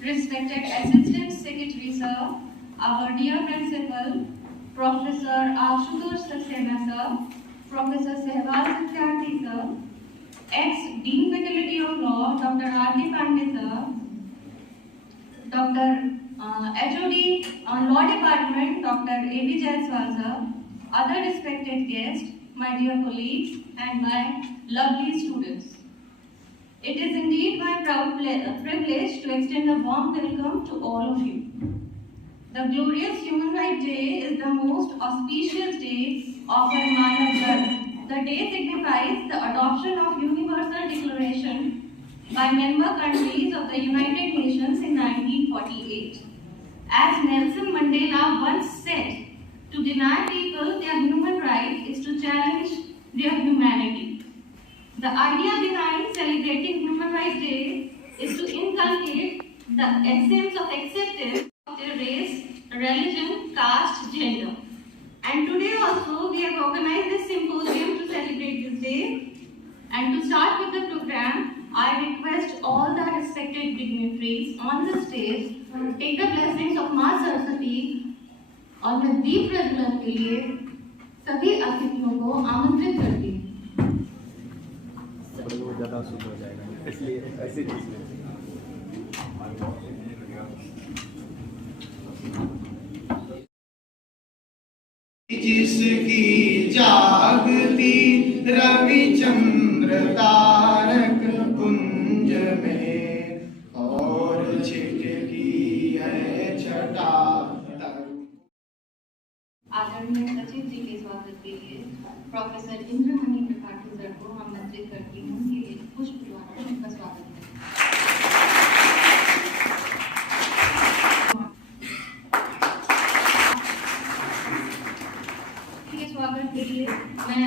respected Assistant Secretary Sir, our dear Principal, Professor Ashutosh Saxena Sir, Professor Sehwal Satyarthi Sir, ex-Dean Faculty of Law, Dr. R.D. Pandey Sir, Dr. HOD Law Department, Dr. A.B. Jaiswal Sir, other respected guests, my dear colleagues and my lovely students. It is indeed my proud privilege to extend a warm welcome to all of you. The glorious Human Rights Day is the most auspicious day of our Manav Dharma. The day signifies the adoption of Universal Declaration by member countries of the United Nations in 1948. As Nelson Mandela once said, to deny people their human right is to challenge their humanity. The idea behind celebrating Human Rights Day is to inculcate the essence of acceptance of their race, religion, caste, gender. And today also we have organized this symposium to celebrate this day. And to start with the program, I request all the respected dignitaries on the stage take the blessings of माँ सरस्वती और मैं दीप प्रज्वलन के लिए सभी अतिथियों को आमंत्रित करती हूँ। ज़्यादा शुभ हो जाएगा, इसलिए ऐसे जिसकी जागती रविचंद्र तारक कुंज में और छिटकी है छटा। आदरणीय सचिव जी के स्वागत के लिए प्रोफेसर इंद्रमणि त्रिपाठी सर को आमंत्रित करती हूँ कि पुष्प द्वारा उनका स्वागत करें। स्वागत के लिए मैं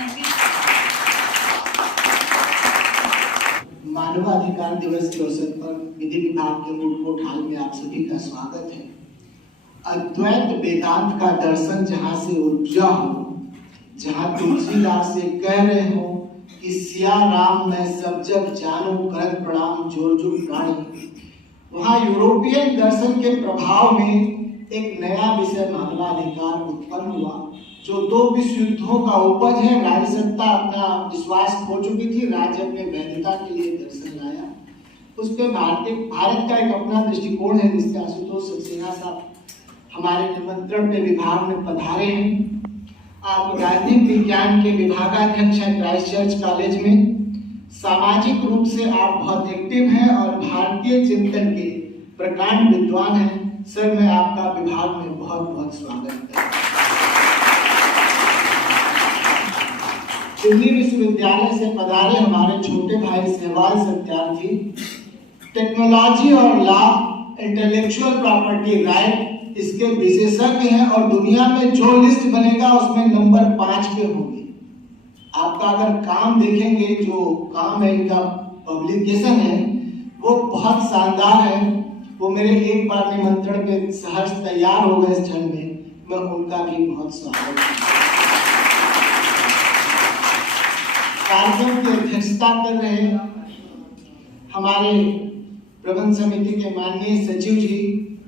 मानवाधिकार दिवस के अवसर पर विधि विभाग के मूल कोर्ट हाल में आप सभी का स्वागत है। अद्वैत वेदांत का दर्शन जहाँ से उपजा हो, जहाँ तुलसीदास से कह रहे हो कि सिया राम मैं सब जग जानो करत प्रणाम जोर जोर प्राणी, वहाँ यूरोपियन दर्शन के प्रभाव में एक नया विषय मानवाधिकार उत्पन्न हुआ जो 2 विश्व युद्धों का उपज है। राज्य सत्ता अपना विश्वास खो चुकी थी, राज्य अपने वैधता के लिए दर्शन लाया। उस पर भारत का एक अपना दृष्टिकोण है जिसके आशुतोष सक्सेना साहब हमारे निमंत्रण पे विभाग में पधारे हैं। आप राजनीतिक विज्ञान के विभागाध्यक्ष हैं क्राइस्ट चर्च कॉलेज में। सामाजिक रूप से आप बहुत एक्टिव हैं और भारतीय चिंतन के प्रकांड विद्वान हैं। सर मैं आपका विभाग में बहुत बहुत स्वागत करता हूं। दिल्ली विश्वविद्यालय से पधारे हमारे छोटे भाई सहवाल सत्यार्थी टेक्नोलॉजी और लॉ, इंटेलेक्चुअल प्रॉपर्टी राइट इसके विशेषज्ञ हैं और दुनिया में जो लिस्ट बनेगा उसमें नंबर 5 पे होंगे। आपका अगर काम देखेंगे, जो काम है इनका पब्लिकेशन है वो बहुत शानदार है। वो मेरे एक बार निमंत्रण पे सहर्ष तैयार हो गए इस क्षण में, मैं उनका भी बहुत स्वागत करता हूं। कार्यक्रम की अध्यक्षता कर रहे हमारे प्रबंध समिति के माननीय सचिव जी।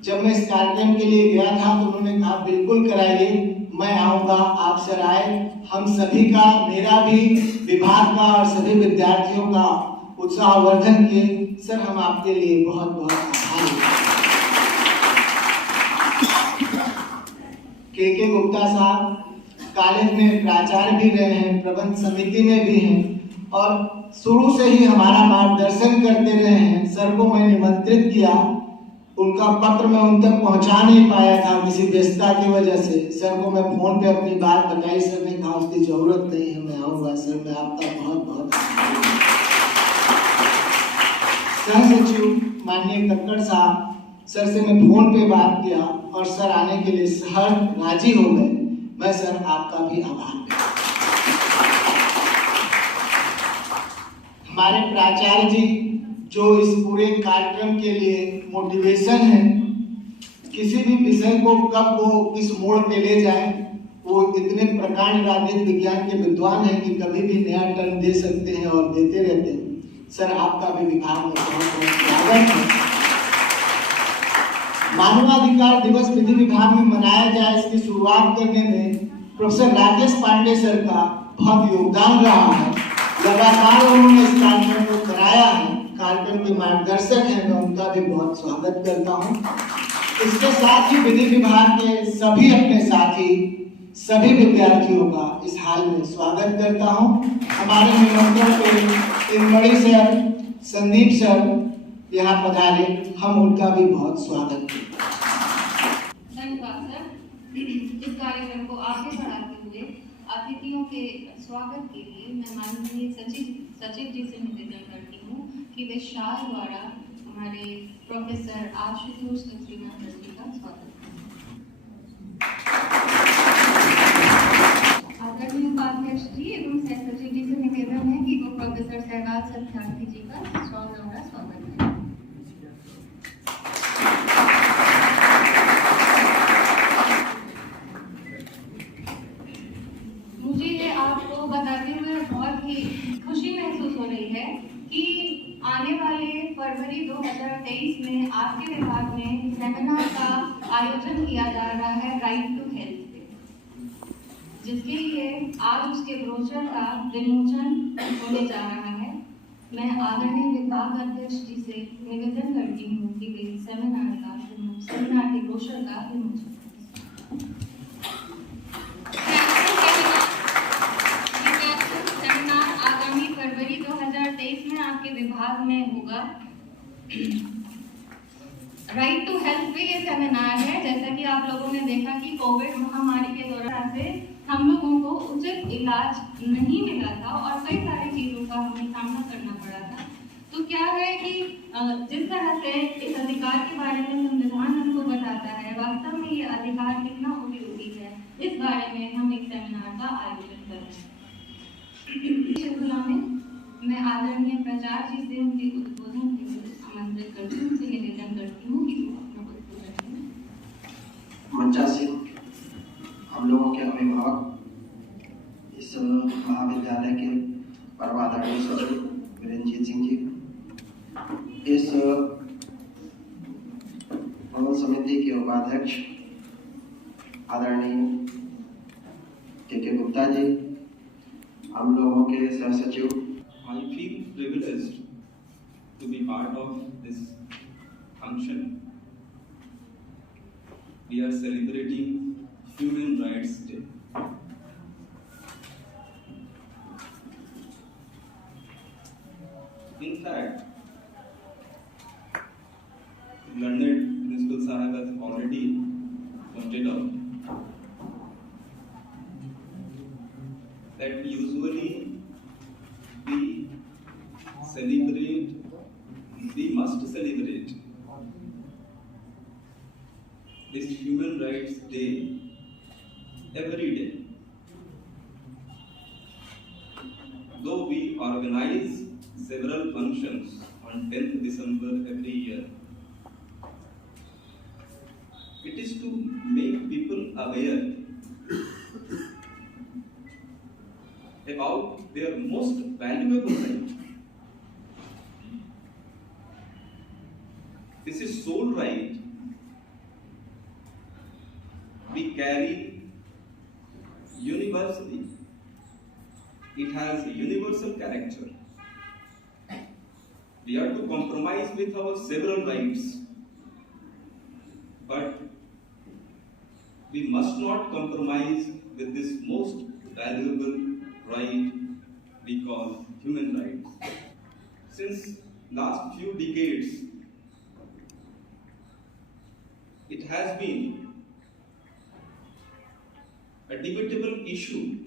जब मैं इस कार्यक्रम के लिए गया था तो उन्होंने कहा बिल्कुल कराइए, मैं आऊंगा, आप सर आए। हम सभी का, मेरा भी, विभाग का और सभी विद्यार्थियों का उत्साहवर्धन किए। सर हम आपके लिए बहुत बहुत आभारी हैं। के गुप्ता साहब कॉलेज में प्राचार्य भी रहे हैं, प्रबंध समिति में भी हैं और शुरू से ही हमारा मार्गदर्शन करते रहे हैं। सर को मैं निमंत्रित किया, उनका पत्र मैं उन तक पहुंचा नहीं पाया था किसी व्यस्तता की वजह से। सर को मैं फोन पे अपनी बात बताई, सर ने कहा उसकी जरूरत नहीं है, मैं आऊंगा। सर मैं आपका बहुत बहुत सह सचिव माननीय कक्कड़ साहब, सर से मैं फोन पे बात किया और सर आने के लिए सहर्ष राजी हो गए। मैं सर आपका भी आभार व्यक्त। हमारे प्राचार्य जी जो इस पूरे कार्यक्रम के लिए मोटिवेशन है, किसी भी विषय को कब वो किस मोड़ पे ले जाए, वो इतने प्रकांड राजनीतिक विज्ञान के विद्वान हैं कि कभी भी नया टर्न दे सकते हैं और देते रहते हैं। सर आपका भी विभाग में बहुत बहुत स्वागत है। मानवाधिकार दिवस विधि विभाग में मनाया जाए, इसकी शुरुआत करने में प्रोफेसर राजेश पांडे सर का बहुत योगदान रहा है। लगातार उन्होंने इस कार्यक्रम को कराया है, कार्यक्रम के मार्गदर्शक हैं, मैं उनका भी बहुत स्वागत करता हूं। इसके साथ ही विधि विभाग के सभी अपने साथी, सभी विद्यार्थियों का इस हाल में स्वागत करता हूं। हमारे निमंत्रण पे इनमणि सर, संदीप सर यहाँ पधारे, हम उनका भी बहुत स्वागत करते हैं। धन्यवाद सर। इस कार्यक्रम को आगे बढ़ाते हुए अतिथियों के स्वागत के लिए मैं माननीय सचिव जी से निवेदन करती हूँ कि वे शाल द्वारा हमारे प्रोफेसर आशुतोष सक्सेना सर जी का स्वागत करें। आदरणीय उपाध्यक्ष जी एवं सह सचिव जी से निवेदन है कि वो प्रोफेसर सहवाल सत्यार्थी जी का शाल द्वारा स्वागत करें। मुझे ये आपको बताते हुए बहुत ही खुशी महसूस हो रही है कि आने वाले फरवरी 2023 में आपके विभाग में सेमिनार का आयोजन किया जा रहा है राइट टू हेल्थ पे, जिसके लिए आज उसके ब्रोशर का विमोचन होने जा रहा है। मैं आदरणीय विभाग अध्यक्ष जी से निवेदन करती हूँ कि वे सेमिनार के ब्रोशर का विमोचन करें। आगामी फरवरी 2023 में आपके विभाग में होगा। राइट टू हेल्थ पे ये सेमिनार है। जैसा कि आप लोगों ने देखा कि कोविड महामारी के दौरान से हम लोगों को उचित इलाज नहीं मिला था और कई सारी चीजों का हमें सामना करना पड़ा था। तो क्या है कि जिस तरह से इस अधिकार के बारे में संविधान हमको बताता है, वास्तव में ये अधिकार कितना उपयोगी है, इस बारे में हम एक सेमिनार का आयोजन कर रहे हैं। श्रृंखला में मैं आदरणीय प्राचार्य जी से उनके उद्बोधन के लिए आमंत्रित करती हूँ, उनसे निवेदन करती हूँ कि वो अपना उद्बोधन करें। मंचासीन हम लोगों के अभिभावक, इस महाविद्यालय के परमादरणीय सचिव वीरेंद्रजीत सिंह जी, इस भवन समिति के उपाध्यक्ष आदरणीय के गुप्ता जी, हम लोगों के सह सचिव। I feel privileged to be part of this function. We are celebrating Human Rights Day. In fact, learned Principal Sahib has already pointed out that usually we must celebrate this Human Rights Day every day. Though we organize several functions on 10th December every year, it is to make people aware about their most valuable right. This is soul right. We carry universally. It has universal character. We are to compromise with our several rights, but we must not compromise with this most valuable right we call human rights. Since last few decades, it has been a debatable issue,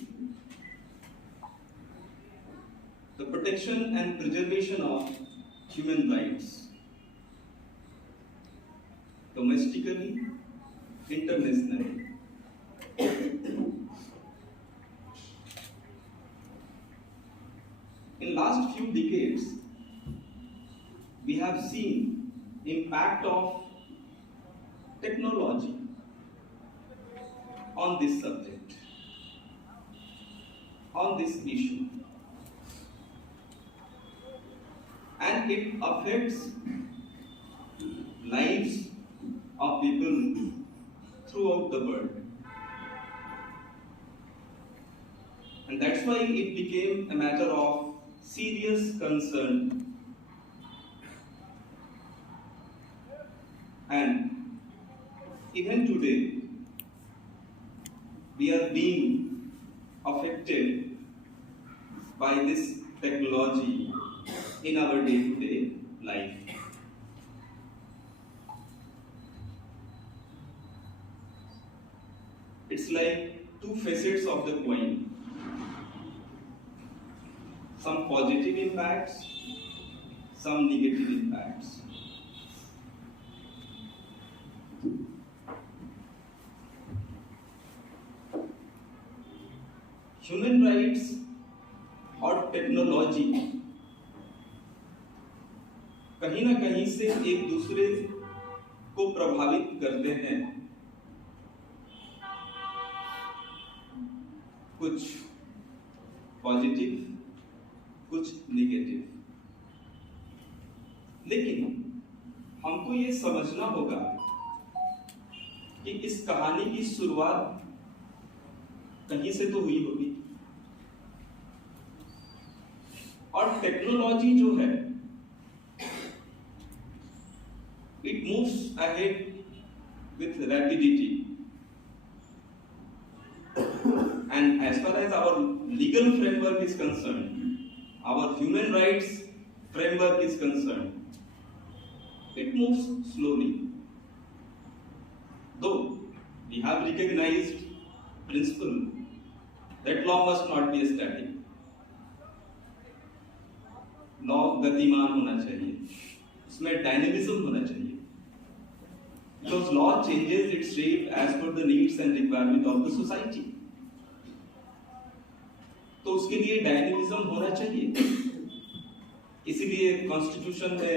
the protection and preservation of human rights, domestically, internationally. In last few decades, we have seen impact of technology on this subject, on this issue, and it affects lives of throughout the world. And that's why it became a matter of serious concern. And even today, we are being affected by this technology in our day-to-day life. It's like two facets of the coin. Some positive impacts, some negative impacts. Human rights और technology कहीं ना कहीं से एक दूसरे को प्रभावित करते हैं। कुछ पॉजिटिव, कुछ नेगेटिव। लेकिन हमको ये समझना होगा कि इस कहानी की शुरुआत कहीं से तो हुई होगी, और टेक्नोलॉजी जो है it moves ahead with rapidity, and as far as our legal framework is concerned, our human rights framework is concerned, it moves slowly. Though we have recognized principle that law must not be static. Law गतिमान होना चाहिए, उसमें dynamism होना चाहिए, because law changes its shape as per the needs and requirement of the society. तो उसके लिए dynamism होना चाहिए। इसीलिए कॉन्स्टिट्यूशन में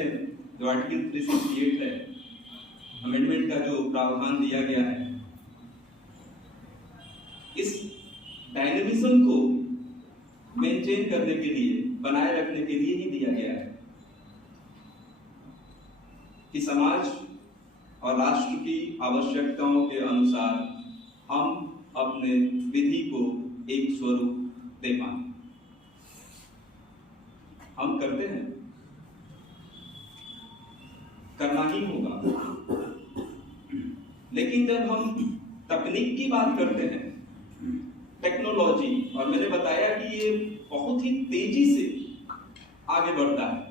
जो आर्टिकल 368 है, अमेंडमेंट का जो प्रावधान दिया गया है, इस डायनेमिज्म को मेंटेन करने के लिए, बनाए रखने के लिए ही दिया गया है कि समाज और राष्ट्र की आवश्यकताओं के अनुसार हम अपने विधि को एक स्वरूप दे पाएं। हम करते हैं, करना ही होगा। लेकिन जब हम तकनीक की बात करते हैं, टेक्नोलॉजी, और मैंने बताया कि ये बहुत ही तेजी से आगे बढ़ता है,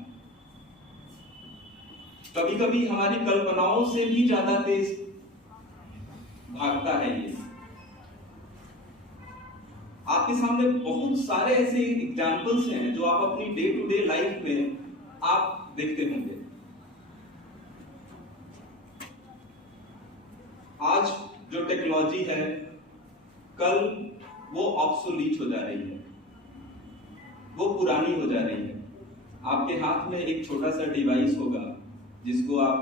कभी कभी हमारी कल्पनाओं से भी ज्यादा तेज भागता है ये। आपके सामने बहुत सारे ऐसे एग्जाम्पल्स हैं जो आप अपनी डे टू डे लाइफ में आप देखते होंगे। आज जो टेक्नोलॉजी है, कल वो ऑब्सोलीट हो जा रही है, वो पुरानी हो जा रही है। आपके हाथ में एक छोटा सा डिवाइस होगा जिसको आप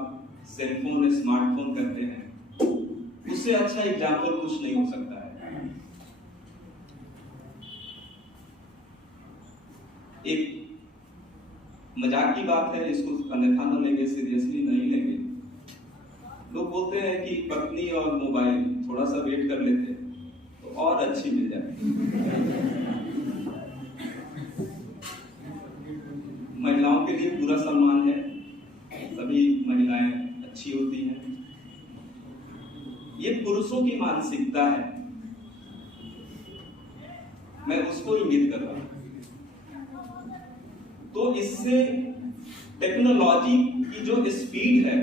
सेलफोन, स्मार्टफोन कहते हैं, उससे अच्छा एग्जाम्पल कुछ नहीं हो सकता है। एक मजाक की बात है, इसको अन्यथा न लेंगे, सीरियसली नहीं लेंगे। लोग बोलते हैं कि पत्नी और मोबाइल थोड़ा सा वेट कर लेते तो और अच्छी मिल जाती। महिलाओं के लिए पूरा सम्मान है, सभी महिलाएं अच्छी होती हैं। ये पुरुषों की मानसिकता है, मैं उसको इंगित कर रहा हूं। तो इससे टेक्नोलॉजी की जो स्पीड है,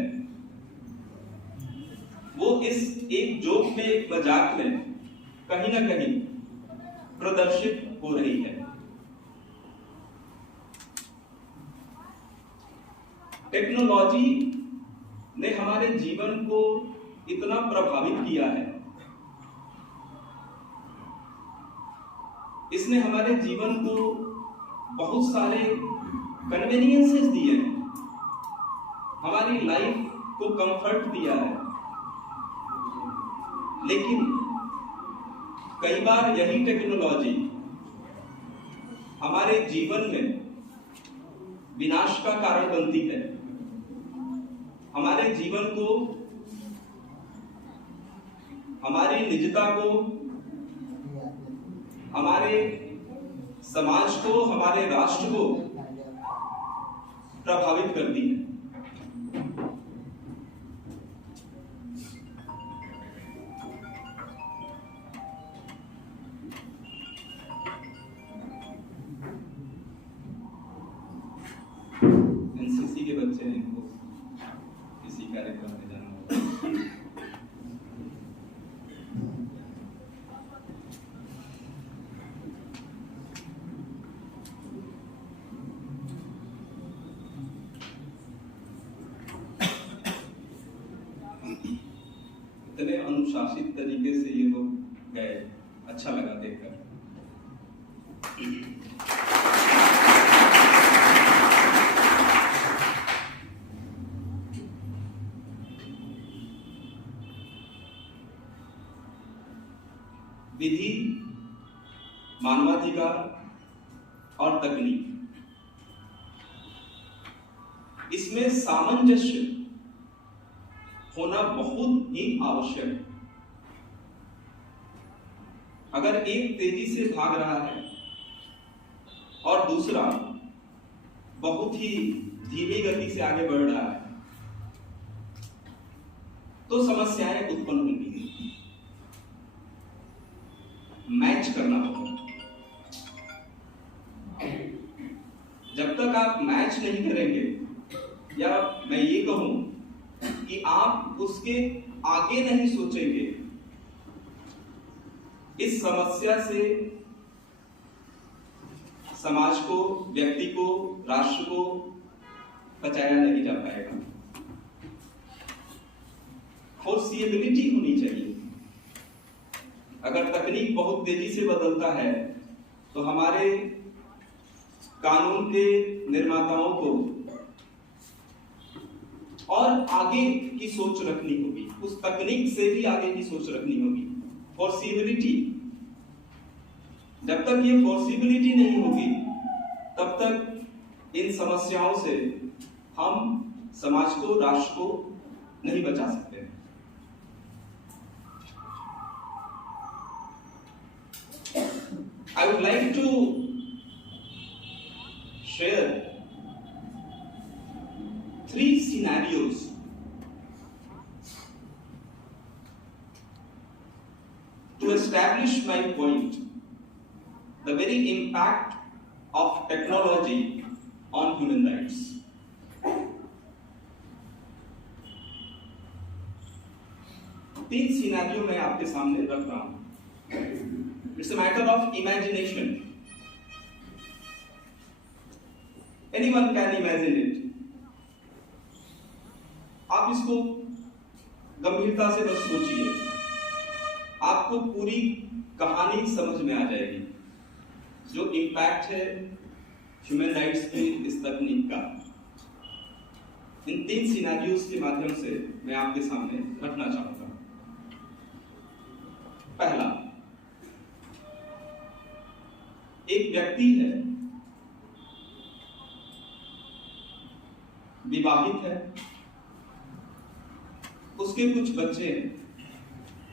वो इस एक जोक में, एक मजाक में कहीं ना कहीं प्रदर्शित हो रही है। टेक्नोलॉजी ने हमारे जीवन को इतना प्रभावित किया है, इसने हमारे जीवन को बहुत सारे कन्वीनियंसेस दिए हैं, हमारी लाइफ को कंफर्ट दिया है। लेकिन कई बार यही टेक्नोलॉजी हमारे जीवन में विनाश का कारण बनती है, हमारे जीवन को हमारी निजता को, हमारे समाज को, हमारे राष्ट्र को प्रभावित करती है। एनसीसी के बच्चे हैं, इनको किसी कार्यक्रम में जाना होगा। इतने अनुशासित तरीके से ये लोग गए, अच्छा लगा देखकर। विधि, मानवाधिकार और तकनीक, इसमें सामंजस्य होना बहुत ही आवश्यक है। अगर एक तेजी से भाग रहा है और दूसरा बहुत ही धीमी गति से आगे बढ़ रहा है, तो समस्याएं उत्पन्न होंगी। मैच करना होगा। जब तक आप मैच नहीं करेंगे, या मैं ये कहूं कि आप उसके आगे नहीं सोचेंगे, इस समस्या से समाज को, व्यक्ति को, राष्ट्र को बचाया नहीं जा पाएगा। फोर्सिएबिलिटी होनी चाहिए। अगर तकनीक बहुत तेजी से बदलता है तो हमारे कानून के निर्माताओं को और आगे की सोच रखनी होगी, उस तकनीक से भी आगे की सोच रखनी होगी। फोर्सिबिलिटी, जब तक ये फोर्सिबिलिटी नहीं होगी तब तक इन समस्याओं से हम समाज को, राष्ट्र को नहीं बचा सकते। I would like to share 3 scenarios to establish my point, the very impact of technology on human rights. तीन सिनेरियो मैं आपके सामने रख रहा हूं। It's a matter of imagination. Anyone can imagine it. आप इसको गंभीरता से बस सोचिए, आपको पूरी कहानी समझ में आ जाएगी, जो इम्पैक्ट है ह्यूमन राइट्स की इस तकनीक का। इन 3 सिनेरियोस के माध्यम से मैं आपके सामने रखना चाहूंगा। पहला, एक व्यक्ति है, विवाहित है, उसके कुछ बच्चे हैं,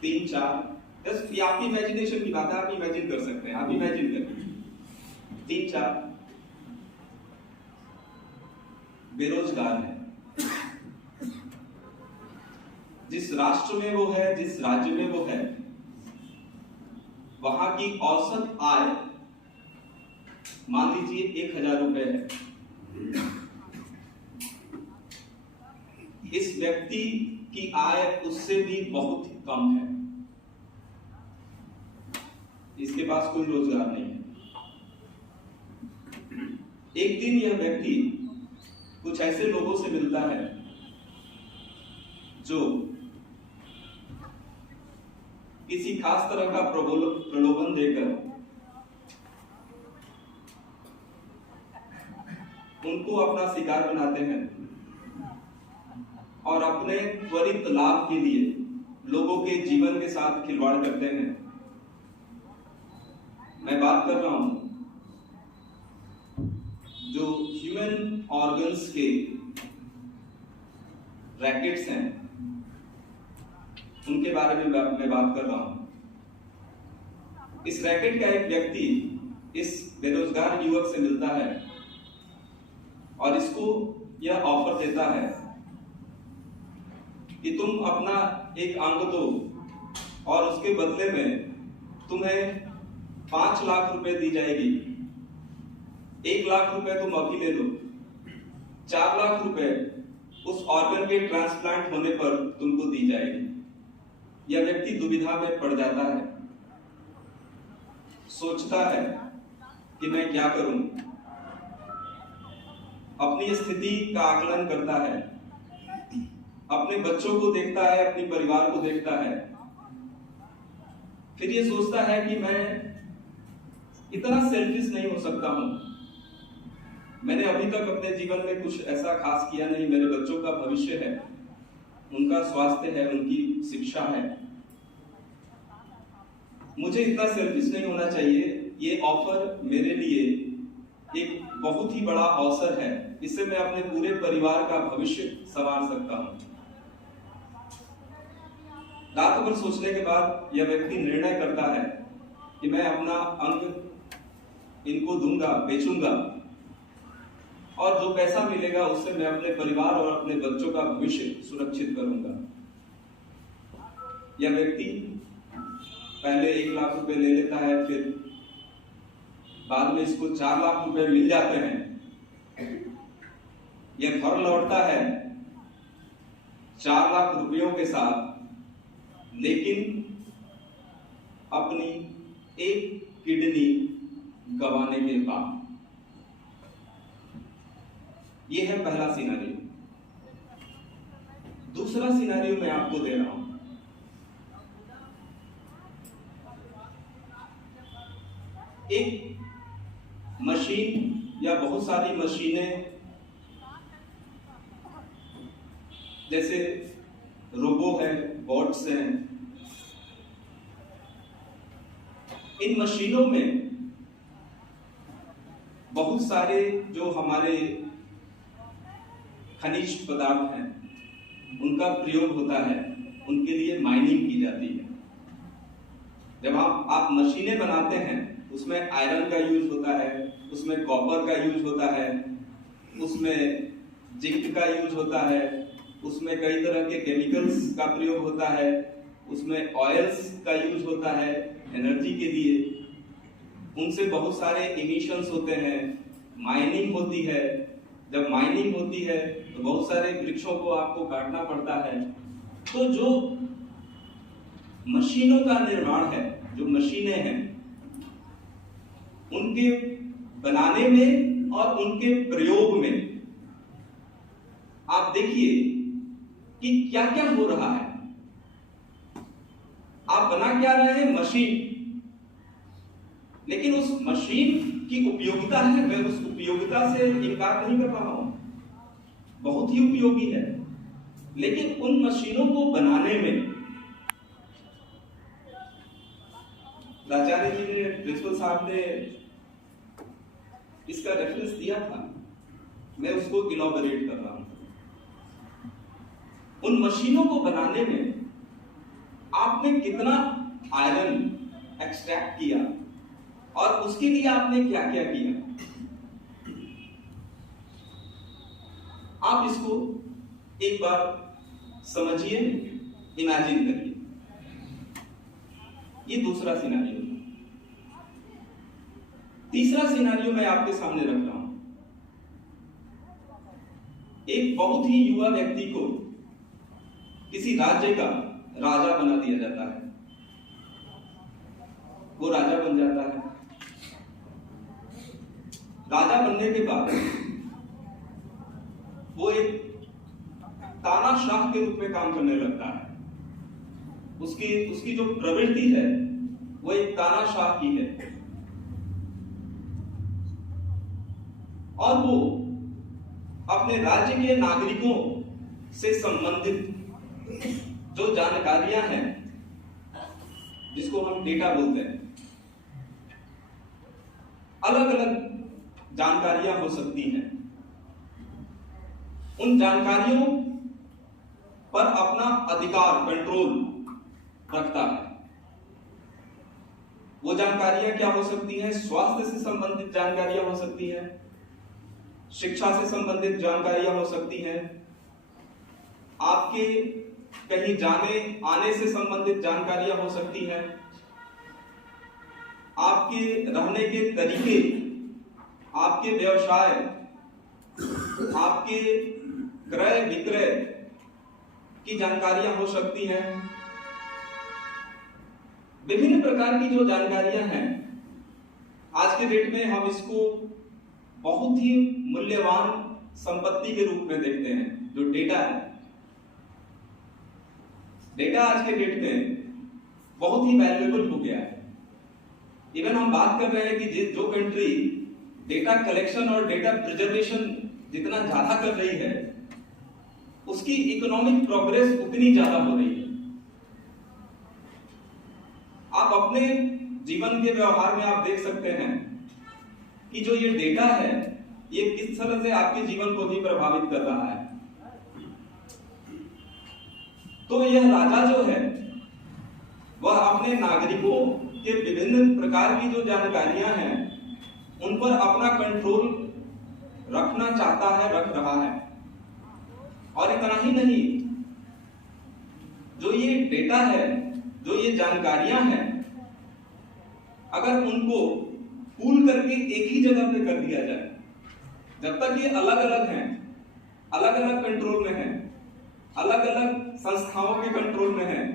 3-4, जस्ट ये आपकी इमेजिनेशन की बात है, आप इमेजिन कर सकते हैं, आप इमेजिन करिए 3-4 बेरोजगार है। जिस राष्ट्र में वो है, जिस राज्य में वो है, वहां की औसत आय मान लीजिए 1000 रुपए है। इस व्यक्ति की आय उससे भी बहुत कम है, इसके पास कोई रोजगार नहीं है। एक दिन यह व्यक्ति कुछ ऐसे लोगों से मिलता है जो किसी खास तरह का प्रलोभन देकर उनको अपना शिकार बनाते हैं और अपने त्वरित लाभ के लिए लोगों के जीवन के साथ खिलवाड़ करते हैं। मैं बात कर रहा हूं जो ह्यूमन ऑर्गन्स के रैकेट्स हैं, उनके बारे में मैं बात कर रहा हूं। इस रैकेट का एक व्यक्ति इस बेरोजगार युवक से मिलता है और इसको यह ऑफर देता है कि तुम अपना एक अंग दो और उसके बदले में तुम्हें 5 लाख रुपए दी जाएगी। 1 लाख रुपए तुम अभी ले लो, 4 लाख रुपए उस ऑर्गन के ट्रांसप्लांट होने पर तुमको दी जाएगी। यह व्यक्ति दुविधा में पड़ जाता है, सोचता है कि मैं क्या करूं, अपनी स्थिति का आकलन करता है, अपने बच्चों को देखता है, अपने परिवार को देखता है, फिर ये सोचता है कि मैं इतना सेल्फिश नहीं हो सकता हूं। मैंने अभी तक अपने जीवन में कुछ ऐसा खास किया नहीं। मेरे बच्चों का भविष्य है, उनका स्वास्थ्य है, उनकी शिक्षा है, मुझे इतना सेल्फिश नहीं होना चाहिए। ये ऑफर मेरे लिए एक बहुत ही बड़ा अवसर है, इससे मैं अपने पूरे परिवार का भविष्य संवार सकता हूं। रात भर सोचने के बाद यह व्यक्ति निर्णय करता है कि मैं अपना अंग इनको दूंगा, बेचूंगा, और जो पैसा मिलेगा उससे मैं अपने परिवार और अपने बच्चों का भविष्य सुरक्षित करूंगा। यह व्यक्ति पहले 1 लाख रुपए ले लेता है, फिर बाद में इसको 4 लाख रुपए मिल जाते हैं। यह घर लौटता है 4 लाख रुपयों के साथ, लेकिन अपनी एक किडनी गंवाने के बाद। यह है पहला सिनेरियो। दूसरा सिनेरियो मैं आपको दे रहा हूं। एक मशीन या बहुत सारी मशीनें, जैसे रोबो है, बॉट्स हैं, इन मशीनों में बहुत सारे जो हमारे खनिज पदार्थ हैं उनका प्रयोग होता है, उनके लिए माइनिंग की जाती है। जब आप मशीनें बनाते हैं उसमें आयरन का यूज होता है, उसमें कॉपर का यूज होता है, उसमें जिंक का यूज होता है, उसमें कई तरह के केमिकल्स का प्रयोग होता है, उसमें ऑयल्स का यूज होता है एनर्जी के लिए, उनसे बहुत सारे इमिशंस होते हैं, माइनिंग होती है। जब माइनिंग होती है तो बहुत सारे वृक्षों को आपको काटना पड़ता है। तो जो मशीनों का निर्माण है, जो मशीनें हैं, उनके बनाने में और उनके प्रयोग में आप देखिए कि क्या क्या हो रहा है। आप बना क्या रहे हैं? मशीन। लेकिन उस मशीन की उपयोगिता है, मैं उस उपयोगिता से इनकार नहीं कर रहा हूं, बहुत ही उपयोगी है। लेकिन उन मशीनों को बनाने में आचार्य जी ने, प्रिंसिपल साहब ने इसका रेफरेंस दिया था, मैं उसको इलॉबरेट कर रहा हूं। उन मशीनों को बनाने में आपने कितना आयरन एक्सट्रैक्ट किया और उसके लिए आपने क्या क्या किया, आप इसको एक बार समझिए, इमेजिन करिए। ये दूसरा सिनेरियो। तीसरा सिनेरियो मैं आपके सामने रख रहा हूं। एक बहुत ही युवा व्यक्ति को किसी राज्य का राजा बना दिया जाता है। वो राजा बन जाता है। राजा बनने के बाद वो एक तानाशाह के रूप में काम करने लगता है। उसकी जो प्रवृत्ति है वो एक तानाशाह की है, और वो अपने राज्य के नागरिकों से संबंधित जो जानकारियां हैं, जिसको हम डेटा बोलते हैं, अलग अलग जानकारियां हो सकती हैं, उन जानकारियों पर अपना अधिकार, कंट्रोल रखता है। वो जानकारियां क्या हो सकती हैं? स्वास्थ्य से संबंधित जानकारियां हो सकती हैं, शिक्षा से संबंधित जानकारियां हो सकती हैं, आपके कहीं जाने आने से संबंधित जानकारियां हो सकती हैं, आपके रहने के तरीके, आपके व्यवसाय, आपके क्रय विक्रय की जानकारियां हो सकती हैं। विभिन्न प्रकार की जो जानकारियां हैं, आज के डेट में हम इसको बहुत ही मूल्यवान संपत्ति के रूप में देखते हैं। जो डेटा है, डेटा आज के डेट में बहुत ही वैल्यूएबल हो गया है। इवन हम बात कर रहे हैं कि जो कंट्री डेटा कलेक्शन और डेटा प्रिजर्वेशन जितना ज्यादा कर रही है, उसकी इकोनॉमिक प्रोग्रेस उतनी ज्यादा हो रही है। आप अपने जीवन के व्यवहार में आप देख सकते हैं कि जो ये डेटा है, ये किस तरह से आपके जीवन को भी प्रभावित कर रहा है। तो यह राजा जो है, वह अपने नागरिकों के विभिन्न प्रकार की जो जानकारियां हैं, उन पर अपना कंट्रोल रखना चाहता है, रख रहा है। और इतना ही नहीं, जो ये डेटा है, जो ये जानकारियां हैं, अगर उनको पूल करके एक ही जगह पे कर दिया जाए, जब तक ये अलग अलग हैं, अलग अलग कंट्रोल में हैं, अलग अलग संस्थाओं के कंट्रोल में हैं,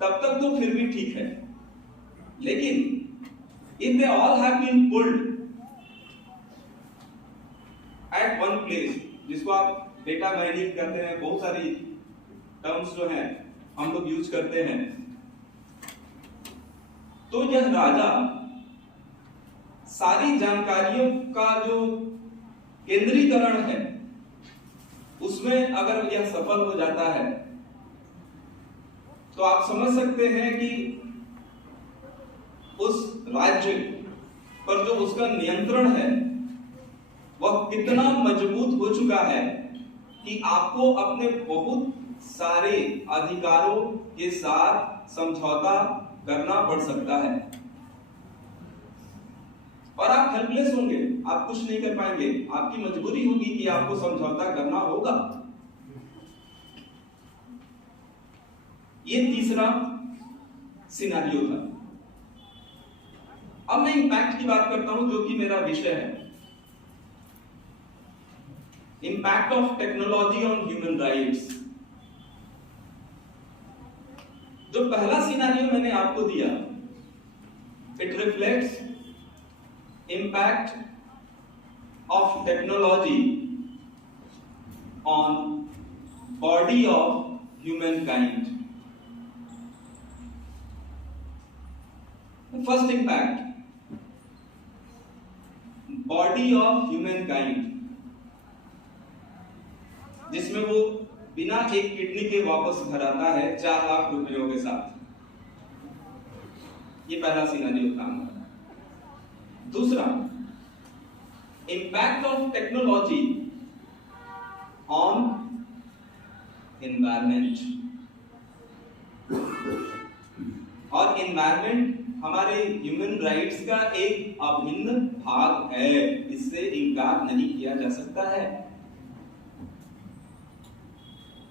तब तक तो फिर भी ठीक है। लेकिन if they all have been pulled at one place, जिसको आप डेटा माइनिंग करते हैं, बहुत सारी टर्म्स जो हैं हम लोग यूज करते हैं, तो यह राजा सारी जानकारियों का जो केंद्रीकरण है, उसमें अगर यह सफल हो जाता है, तो आप समझ सकते हैं कि उस राज्य पर जो उसका नियंत्रण है, वह कितना मजबूत हो चुका है कि आपको अपने बहुत सारे अधिकारों के साथ समझौता करना पड़ सकता है। और आप हेल्पलेस होंगे, आप कुछ नहीं कर पाएंगे, आपकी मजबूरी होगी कि आपको समझौता करना होगा। ये तीसरा सिनेरियो था। अब मैं इंपैक्ट की बात करता हूं, जो कि मेरा विषय है, impact of technology on human rights. जो पहला सिनेरियो मैंने आपको दिया, it reflects impact of technology on body of human kind. First impact, body of human kind, जिसमें वो बिना एक किडनी के वापस घर आता है 4 लाख रुपयों के साथ। ये पहला सिनेरियो था। दूसरा, impact of technology on environment. और एनवायरमेंट हमारे ह्यूमन राइट्स का एक अभिन्न भाग है, इससे इनकार नहीं किया जा सकता है।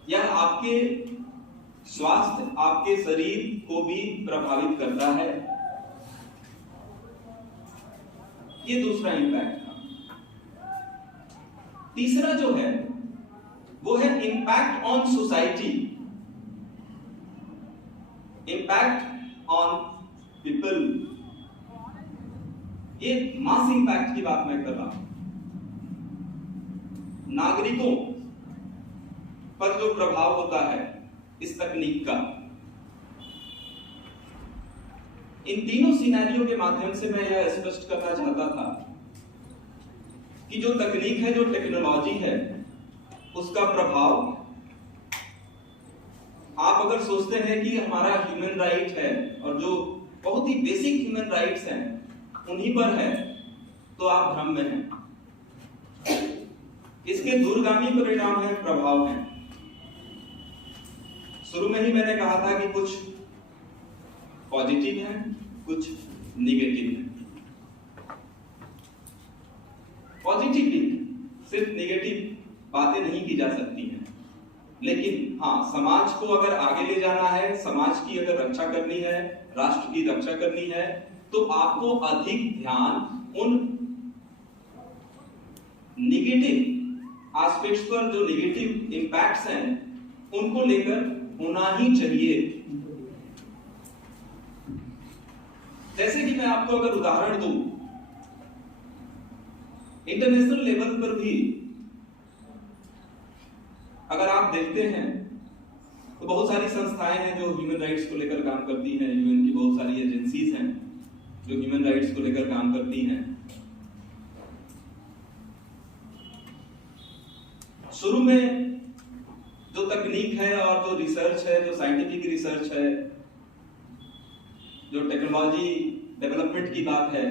यह आपके स्वास्थ्य, आपके शरीर को भी प्रभावित करता है। ये दूसरा इम्पैक्ट था। तीसरा जो है, वो है impact on society, impact on people. ये मास इम्पैक्ट की बात मैं कर रहा हूं। नागरिकों पर जो प्रभाव होता है इस तकनीक का, इन तीनों सिनेरियो के माध्यम से मैं यह स्पष्ट करना चाहता था कि जो तकनीक है, जो टेक्नोलॉजी है, उसका प्रभाव, आप अगर सोचते हैं कि हमारा ह्यूमन राइट है और जो बहुत ही बेसिक ह्यूमन राइट्स हैं उन्हीं पर है, तो आप भ्रम में हैं। इसके दूरगामी परिणाम है, प्रभाव है। शुरू में ही मैंने कहा था कि कुछ पॉजिटिव हैं, कुछ निगेटिव हैं। पॉजिटिव भी सिर्फ नेगेटिव बातें नहीं की जा सकती हैं, लेकिन हाँ, समाज को अगर आगे ले जाना है, समाज की अगर रक्षा करनी है, राष्ट्र की रक्षा करनी है, तो आपको अधिक ध्यान उन नेगेटिव एस्पेक्ट्स पर, जो नेगेटिव इंपैक्ट्स हैं, उनको लेकर होना ही चाहिए। जैसे कि मैं आपको अगर उदाहरण दूं, इंटरनेशनल लेवल पर भी अगर आप देखते हैं तो बहुत सारी संस्थाएं हैं जो ह्यूमन राइट्स को लेकर काम करती हैं। यूएन की बहुत सारी एजेंसीज हैं जो ह्यूमन राइट्स को लेकर काम करती हैं। शुरू में जो तकनीक है और जो रिसर्च है, जो साइंटिफिक रिसर्च है, जो टेक्नोलॉजी डेवलपमेंट की बात है,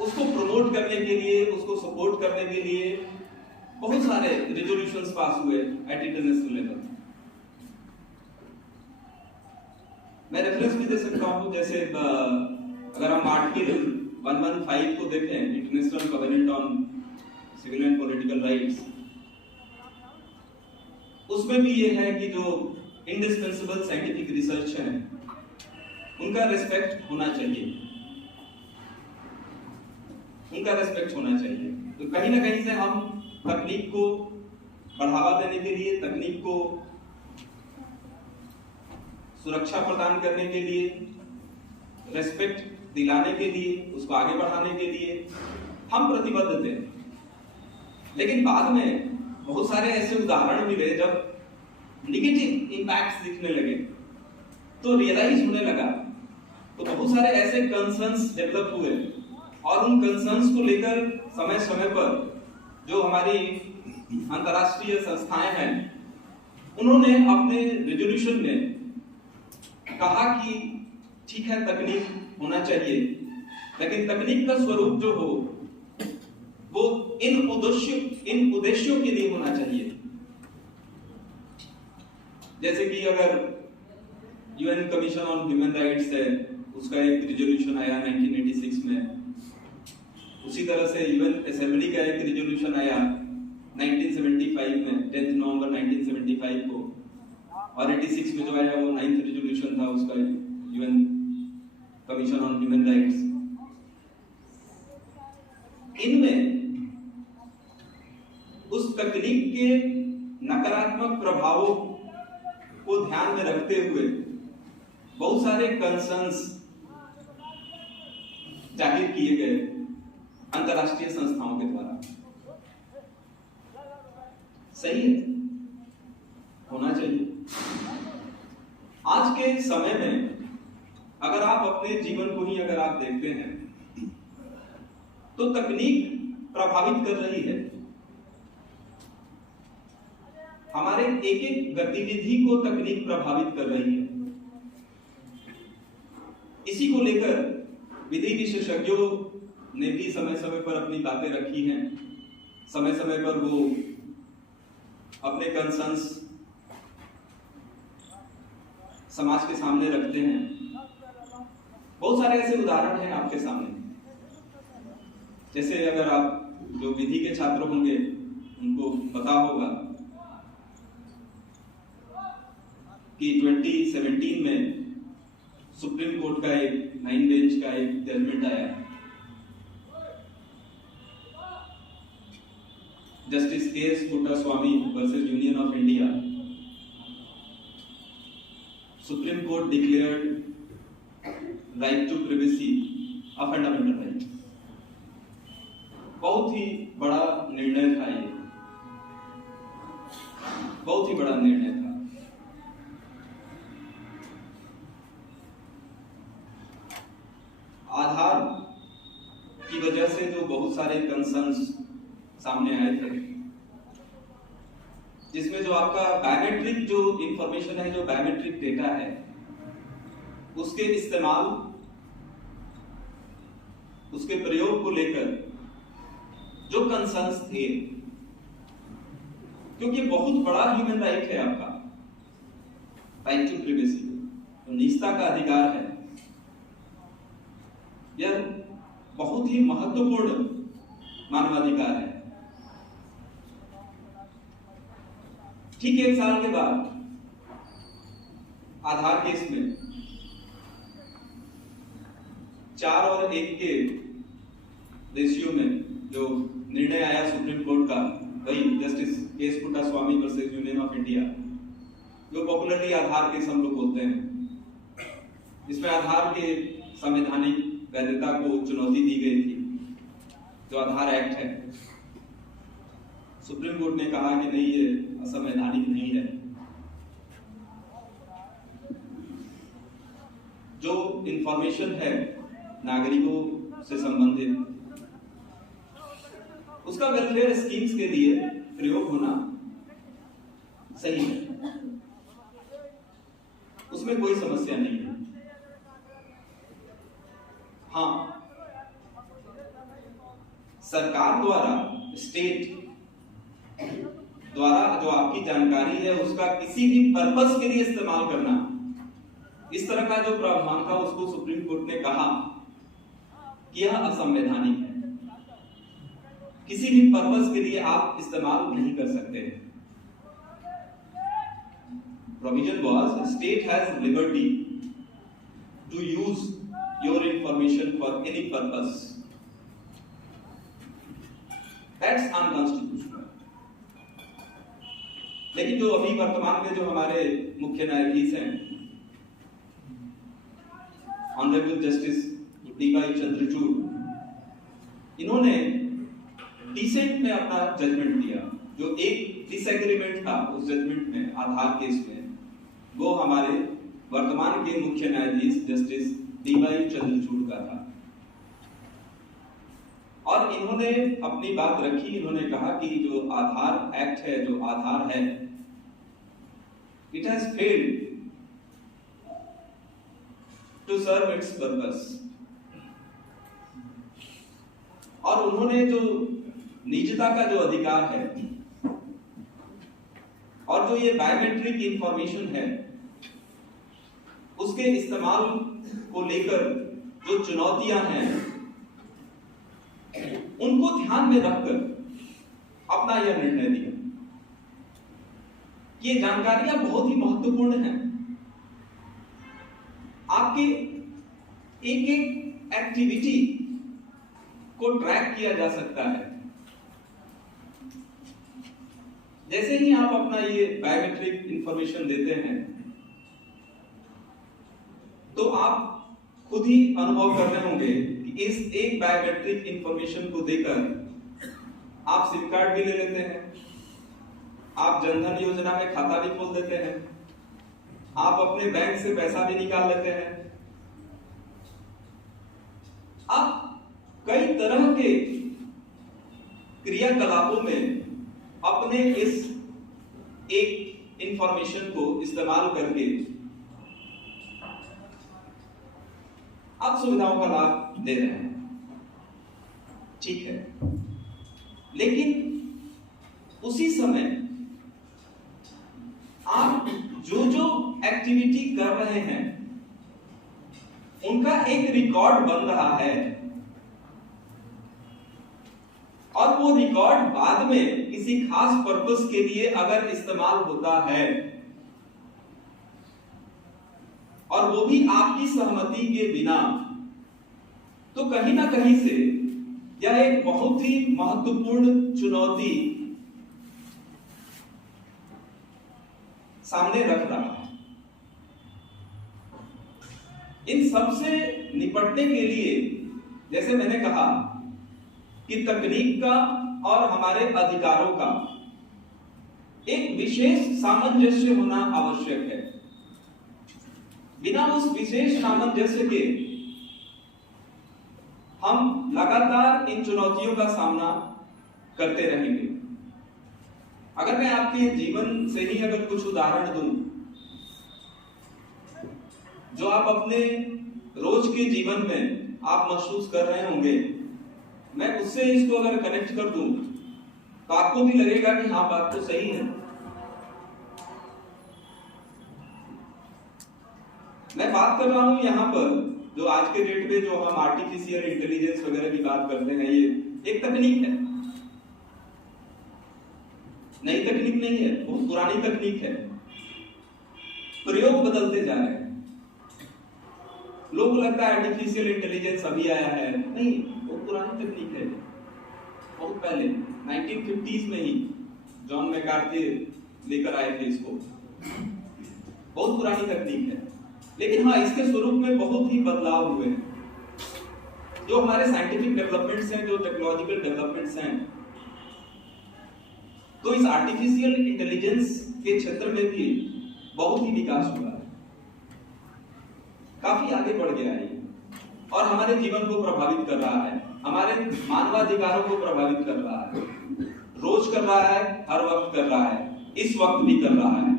उसको प्रमोट करने के लिए, उसको सपोर्ट करने के लिए बहुत सारे रेजोल्यूशंस पास हुए एट इंटरनेशनल लेवल। मैं रेफरेंस भी दे सकता हूं, जैसे अगर हम आर्टिकल 115 को देखें, international covenant on civil and political rights, उसमें भी ये है कि जो इंडिस्पेंसेबल साइंटिफिक रिसर्च है उनका रेस्पेक्ट होना चाहिए, उनका रेस्पेक्ट होना चाहिए। तो कहीं ना कहीं से हम तकनीक को बढ़ावा देने के लिए, तकनीक को सुरक्षा प्रदान करने के लिए, रेस्पेक्ट दिलाने के लिए, उसको आगे बढ़ाने के लिए हम प्रतिबद्ध थे। लेकिन बाद में बहुत सारे ऐसे उदाहरण मिले जब निगेटिव इंपैक्ट्स दिखने लगे, तो रियलाइज होने लगा, तो बहुत सारे ऐसे कंसर्न्स डेवलप हुए और उन कंसर्न्स को लेकर समय समय पर जो हमारी अंतर्राष्ट्रीय संस्थाएं हैं, उन्होंने अपने रेजोल्यूशन में कहा कि ठीक है, तकनीक होना चाहिए, लेकिन तकनीक का स्वरूप जो हो वो इन उद्देश्यों के लिए होना चाहिए। जैसे कि अगर UN commission on human rights है, उसका एक रेजोल्यूशन आया 1986 में, उसी तरह से यूएन असेंबली का एक रेजोल्यूशन आया 1975 में, 10 नवंबर 1975 को, और 86 में जो आया वो 9th रेजोल्यूशन था उसका, UN commission on human rights. इनमें उस तकनीक के नकारात्मक प्रभावों को ध्यान में रखते हुए बहुत सारे कंसर्न्स जाहिर किए गए अंतर्राष्ट्रीय संस्थाओं के द्वारा। सही है, होना चाहिए। आज के समय में अगर आप अपने जीवन को ही अगर आप देखते हैं तो तकनीक प्रभावित कर रही है, हमारे एक एक गतिविधि को तकनीक प्रभावित कर रही है। इसी को लेकर विधि विशेषज्ञों ने भी समय समय पर अपनी बातें रखी हैं, समय समय पर वो अपने कंसर्न्स समाज के सामने रखते हैं। बहुत सारे ऐसे उदाहरण हैं आपके सामने। जैसे अगर आप जो विधि के छात्र होंगे उनको पता होगा कि 2017 में सुप्रीम कोर्ट का एक 9 बेंच का एक जजमेंट आया, justice K S. Puttaswamy versus union of India. Supreme court declared right to privacy a fundamental right. बहुत ही बड़ा निर्णय था ये, बहुत ही बड़ा निर्णय था। आधार की वजह से जो बहुत सारे कंसर्न्स सामने आए थे, जिसमें जो आपका बायोमेट्रिक जो इंफॉर्मेशन है, जो बायोमेट्रिक डेटा है, उसके इस्तेमाल, उसके प्रयोग को लेकर जो कंसर्न्स थे, क्योंकि बहुत बड़ा ह्यूमन राइट है आपका, राइट टू प्राइवेसी। जो निजता का अधिकार है, यह बहुत ही महत्वपूर्ण मानवाधिकार है। ठीक 1 साल के बाद आधार केस में 4 और 1 के रेशियो में जो निर्णय आया सुप्रीम कोर्ट का, वही justice case Puttaswamy versus union of India, जो पॉपुलरली आधार केस हम लोग बोलते हैं, इसमें आधार के संवैधानिक वैधता को चुनौती दी गई थी। जो आधार एक्ट है, सुप्रीम कोर्ट ने कहा कि नहीं, ये असंवैधानिक नहीं है। जो इंफॉर्मेशन है नागरिकों से संबंधित, उसका वेलफेयर स्कीम्स के लिए प्रयोग होना सही है, उसमें कोई समस्या नहीं है। हाँ, सरकार द्वारा, स्टेट द्वारा जो आपकी जानकारी है उसका किसी भी पर्पस के लिए इस्तेमाल करना, इस तरह का जो प्रावधान था उसको सुप्रीम कोर्ट ने कहा कि यह असंवैधानिक है। किसी भी पर्पस के लिए आप इस्तेमाल नहीं कर सकते। Provision was state has liberty to use your information for any purpose. That's unconstitutional. लेकिन जो अभी वर्तमान में जो हमारे मुख्य न्यायाधीश हैं, ऑनरेबल जस्टिस डी.वाई. चंद्रचूड़, इन्होंने डिसेंट में अपना जजमेंट दिया। जो एक डिसएग्रीमेंट था उस जजमेंट में, आधार केस में, वो हमारे वर्तमान के मुख्य न्यायाधीश जस्टिस डी.वाई. चंद्रचूड़ का था। और इन्होंने अपनी बात रखी। इन्होंने कहा कि जो आधार एक्ट है, जो आधार है, it has failed to serve its purpose. और उन्होंने जो निजता का जो अधिकार है और जो ये बायोमेट्रिक इंफॉर्मेशन है, उसके इस्तेमाल को लेकर जो चुनौतियां हैं, उनको ध्यान में रखकर अपना यह निर्णय दिया। ये जानकारियां बहुत ही महत्वपूर्ण हैं। आपके एक एक एक्टिविटी को ट्रैक किया जा सकता है। जैसे ही आप अपना ये बायोमेट्रिक इंफॉर्मेशन देते हैं, तो आप खुद ही अनुभव कर रहे होंगे कि इस एक बायोमेट्रिक इंफॉर्मेशन को देकर आप सिम कार्ड भी ले लेते हैं, आप जनधन योजना में खाता भी खोल देते हैं, आप अपने बैंक से पैसा भी निकाल लेते हैं। आप कई तरह के क्रियाकलापों में अपने इस एक इंफॉर्मेशन को इस्तेमाल करके आप सुविधाओं का लाभ दे रहे हैं। ठीक है, लेकिन उसी समय आप जो जो एक्टिविटी कर रहे हैं उनका एक रिकॉर्ड बन रहा है, और वो रिकॉर्ड बाद में किसी खास पर्पस के लिए अगर इस्तेमाल होता है, और वो भी आपकी सहमति के बिना, तो कहीं ना कहीं से यह एक बहुत ही महत्वपूर्ण चुनौती सामने रख रहा है। इन सब से निपटने के लिए, जैसे मैंने कहा कि तकनीक का और हमारे अधिकारों का एक विशेष सामंजस्य होना आवश्यक है। बिना उस विशेष सामंजस्य के हम लगातार इन चुनौतियों का सामना करते रहेंगे। अगर मैं आपके जीवन से ही अगर कुछ उदाहरण दूं, जो आप अपने रोज के जीवन में आप महसूस कर रहे होंगे, मैं उससे इसको अगर कनेक्ट कर दूं तो आपको भी लगेगा कि हाँ, बात तो सही है। मैं बात कर रहा हूं यहाँ पर जो आज के डेट में जो हम आर्टिफिशियल इंटेलिजेंस वगैरह की बात करते हैं, ये एक तकनीक है, नई तकनीक नहीं है, बहुत पुरानी तकनीक है। प्रयोग बदलते जा रहे हैं। लोगों को लगता है आर्टिफिशियल इंटेलिजेंस अभी आया है, नहीं, बहुत पुरानी तकनीक है। बहुत पहले 1950s में ही जॉन मैकार्थी लेकर आए थे इसको। बहुत पुरानी तकनीक है, लेकिन हाँ, इसके स्वरूप में बहुत ही बदलाव हुए हैं। जो हमारे साइंटिफिक डेवलपमेंट्स हैं, जो टेक्नोलॉजिकल डेवलपमेंट्स हैं, तो इस आर्टिफिशियल इंटेलिजेंस के क्षेत्र में भी बहुत ही विकास हुआ है, काफी आगे बढ़ गया है और हमारे जीवन को प्रभावित कर रहा है, हमारे मानवाधिकारों को प्रभावित कर रहा है, रोज कर रहा है, हर वक्त कर रहा है, इस वक्त भी कर रहा है।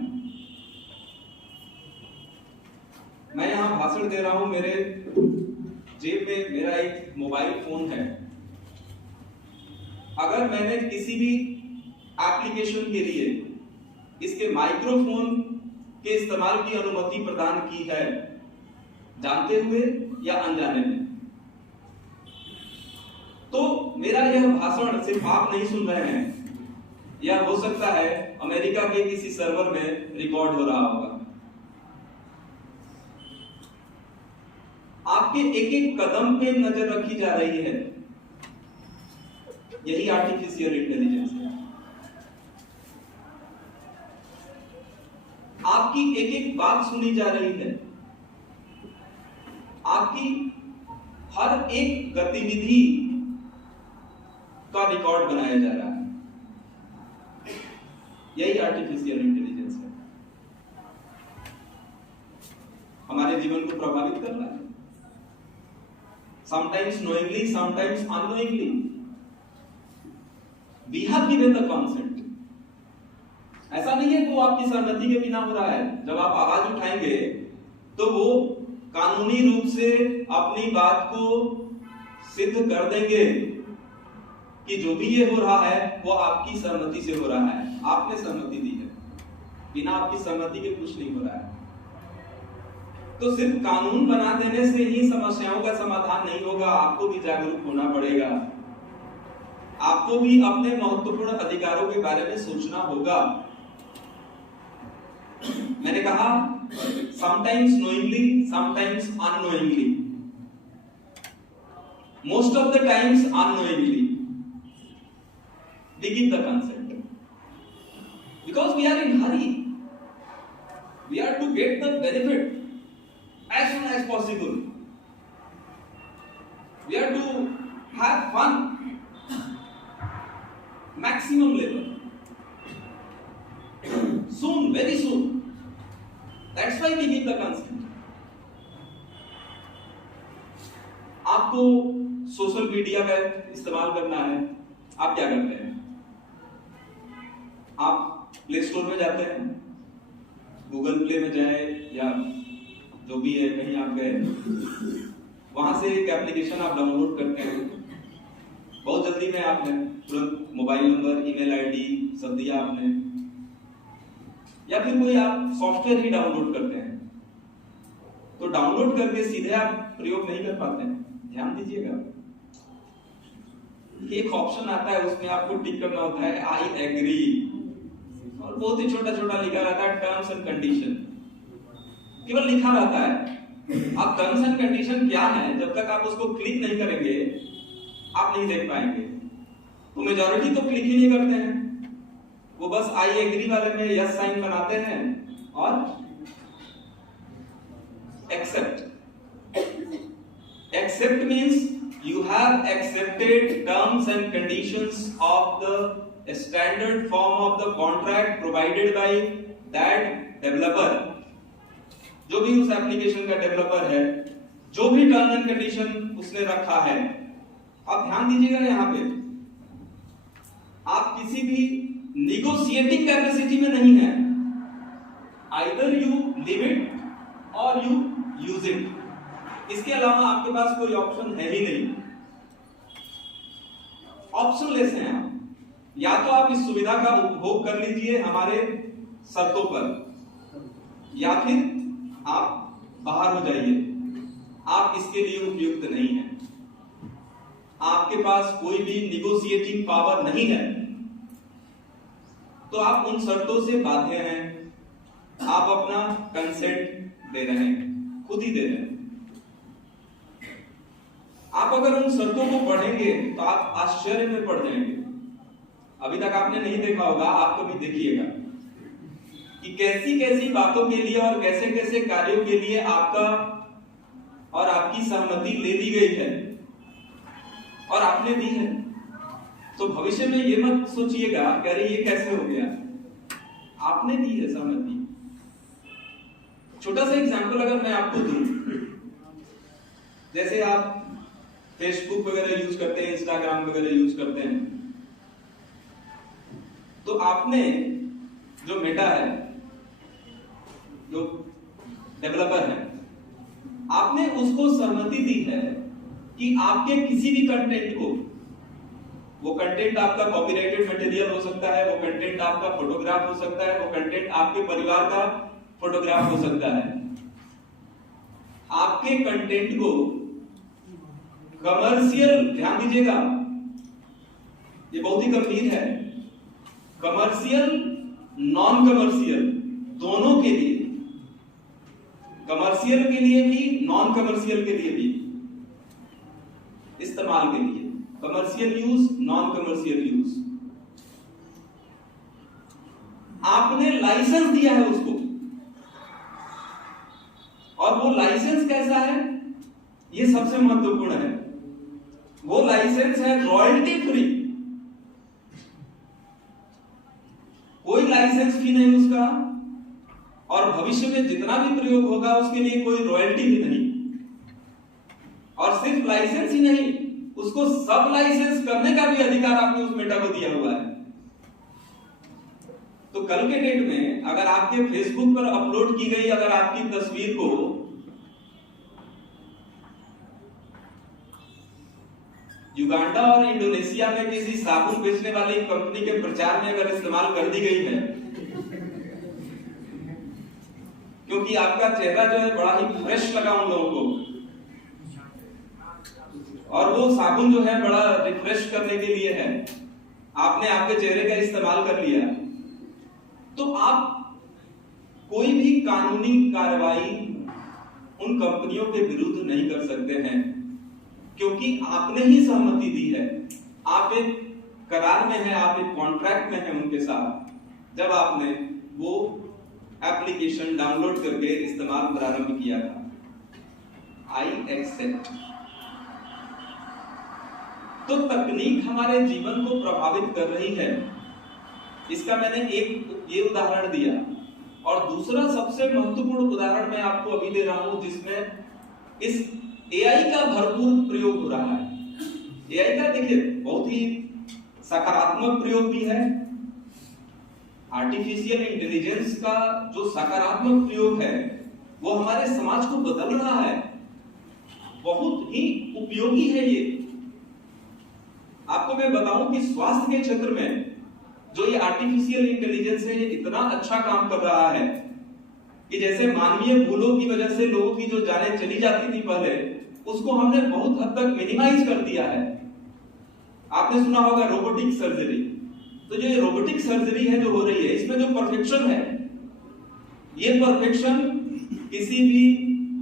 मैं यहाँ भाषण दे रहा हूं, मेरे जेब में मेरा एक मोबाइल फोन है। अगर मैंने किसी भी एप्लीकेशन के लिए इसके माइक्रोफोन के इस्तेमाल की अनुमति प्रदान की है, जानते हुए या अनजाने में, तो मेरा यह भाषण सिर्फ आप नहीं सुन रहे हैं, यह हो सकता है अमेरिका के किसी सर्वर में रिकॉर्ड हो रहा होगा। आपके एक एक कदम पे नजर रखी जा रही है, यही आर्टिफिशियल इंटेलिजेंस है। आपकी एक एक बात सुनी जा रही है, आपकी हर एक गतिविधि का रिकॉर्ड बनाया जा रहा है, यही आर्टिफिशियल इंटेलिजेंस है। हमारे जीवन को प्रभावित कर रहा है, sometimes knowingly, sometimes unknowingly. We have given the consent. ऐसा नहीं है कि वो आपकी सहमति के बिना हो रहा है। जब आप आवाज उठाएंगे तो वो कानूनी रूप से अपनी बात को सिद्ध कर देंगे कि जो भी ये हो रहा है वो आपकी सहमति से हो रहा है, आपने सहमति दी है। बिना आपकी सहमति के कुछ नहीं हो रहा है। तो सिर्फ कानून बना देने से ही समस्याओं का समाधान नहीं होगा, आपको भी जागरूक होना पड़ेगा, आपको भी अपने महत्वपूर्ण अधिकारों के बारे में सोचना होगा। मैंने कहा sometimes knowingly, sometimes unknowingly, most of the times unknowingly we give the consent because we are in hurry, we are to get the benefit as soon as possible, we are to have fun maximum level soon, very soon. That's why we give the consent. आपको social media का इस्तेमाल करना है, आप क्या करते हैं? आप प्ले स्टोर में जाते हैं, गूगल प्ले में जाए या जो भी है, कहीं आप गए, वहां से एक एप्लीकेशन आप डाउनलोड करते हैं। बहुत जल्दी में आपने तुरंत मोबाइल नंबर, ईमेल आईडी सब दिया आपने, या फिर कोई आप सॉफ्टवेयर ही डाउनलोड करते हैं, तो डाउनलोड करके सीधे आप प्रयोग नहीं कर पाते हैं। ध्यान दीजिएगा, एक ऑप्शन आता है, उसमें आपको टिक करना होता है आई एग्री, और बहुत ही छोटा छोटा लिखा रहता है टर्म्स एंड कंडीशन, केवल लिखा रहता है। अब टर्म्स एंड कंडीशन क्या है, जब तक आप उसको क्लिक नहीं करेंगे आप नहीं देख पाएंगे। तो मेजॉरिटी तो क्लिक ही नहीं करते हैं, वो बस आई एग्री वाले में यस साइन बनाते हैं और accept. Accept means you have accepted terms and conditions of the standard form of the contract provided by that developer. जो भी उस एप्लीकेशन का डेवलपर है, जो भी टर्म एंड कंडीशन उसने रखा है, आप ध्यान दीजिएगा यहाँ पे, आप किसी भी निगोशिएटिंग कैपेसिटी में नहीं है। आइदर यू लिव इट और यू यूज इट, इसके अलावा आपके पास कोई ऑप्शन है ही नहीं। ऑप्शनलेस हैं आप, या तो आप इस सुविधा का उपभोग कर लीजिए हमारे शर्तों पर, या फिर आप बाहर हो जाइए, आप इसके लिए उपयुक्त नहीं हैं। आपके पास कोई भी निगोशिएटिंग पावर नहीं है, तो आप उन शर्तों से बाध्य हैं। आप अपना कंसेंट दे रहे हैं, खुद ही दे रहे हैं। आप अगर उन शर्तों को पढ़ेंगे तो आप आश्चर्य में पड़ जाएंगे। अभी तक आपने नहीं देखा होगा, आप कभी देखिएगा कि कैसी कैसी बातों के लिए और कैसे कैसे कार्यों के लिए आपका और आपकी सहमति ले ली गई है और आपने दी है। तो भविष्य में ये मत सोचिएगा कि अरे ये कैसे हो गया, आपने दी है सहमति। छोटा सा एग्जांपल अगर मैं आपको दूं, जैसे आप फेसबुक वगैरह यूज करते हैं, इंस्टाग्राम वगैरह यूज करते हैं, तो आपने जो मेटा है, जो डेवलपर है, आपने उसको सहमति दी है कि आपके किसी भी कंटेंट को, वो कंटेंट आपका कॉपीराइटेड मटेरियल हो सकता है, वो कंटेंट आपका फोटोग्राफ हो सकता है, वो कंटेंट आपके परिवार का फोटोग्राफ हो सकता है, आपके कंटेंट को कमर्शियल, ध्यान दीजिएगा ये बहुत ही गंभीर है, कमर्शियल नॉन कमर्शियल दोनों के लिए, कमर्शियल के लिए भी नॉन कमर्शियल के लिए भी इस्तेमाल के लिए, commercial use, non commercial use, आपने लाइसेंस दिया है उसको। और वो लाइसेंस कैसा है, ये सबसे महत्वपूर्ण है। वो लाइसेंस है रॉयल्टी फ्री, कोई लाइसेंस फी नहीं उसका, और भविष्य में जितना भी प्रयोग होगा उसके लिए कोई रॉयल्टी भी नहीं। और सिर्फ लाइसेंस ही नहीं, उसको सब लाइसेंस करने का भी अधिकार आपने उस मेटा को दिया हुआ है। तो कल के डेट में अगर आपके फेसबुक पर अपलोड की गई अगर आपकी तस्वीर को युगांडा और इंडोनेशिया में किसी साबुन बेचने वाली कंपनी के प्रचार में अगर इस्तेमाल कर दी गई है, क्योंकि आपका चेहरा जो है बड़ा ही फ्रेश लगा उन लोगों को, और वो साबुन जो है बड़ा रिफ्रेश करने के लिए है, आपने आपके चेहरे का इस्तेमाल कर लिया, तो आप कोई भी कानूनी कार्रवाई उन कंपनियों के विरुद्ध नहीं कर सकते हैं, क्योंकि आपने ही सहमति दी है। आप एक करार में हैं, आप एक कॉन्ट्रैक्ट में हैं उनके साथ, जब आपने वो एप्लीकेशन डाउनलोड करके इस्तेमाल प्रारंभ किया था। I accept. तो तकनीक हमारे जीवन को प्रभावित कर रही है, इसका मैंने एक ये उदाहरण दिया, और दूसरा सबसे महत्वपूर्ण उदाहरण मैं आपको अभी दे रहा हूं, जिसमें इस एआई का भरपूर प्रयोग हो रहा है। एआई का देखिए बहुत ही सकारात्मक प्रयोग भी है। आर्टिफिशियल इंटेलिजेंस का जो सकारात्मक प्रयोग है वो हमारे समाज को बदल रहा है, बहुत ही उपयोगी है ये। आपको मैं बताऊं कि स्वास्थ्य के क्षेत्र में जो ये आर्टिफिशियल इंटेलिजेंस है, ये इतना अच्छा काम कर रहा है कि जैसे मानवीय भूलों की वजह से लोगों की जो जानें चली जाती थी पहले, उसको हमने बहुत हद तक मिनिमाइज कर दिया है। आपने सुना होगा रोबोटिक सर्जरी। तो जो ये रोबोटिक सर्जरी है जो हो रही है, इसमें जो परफेक्शन है, ये परफेक्शन किसी भी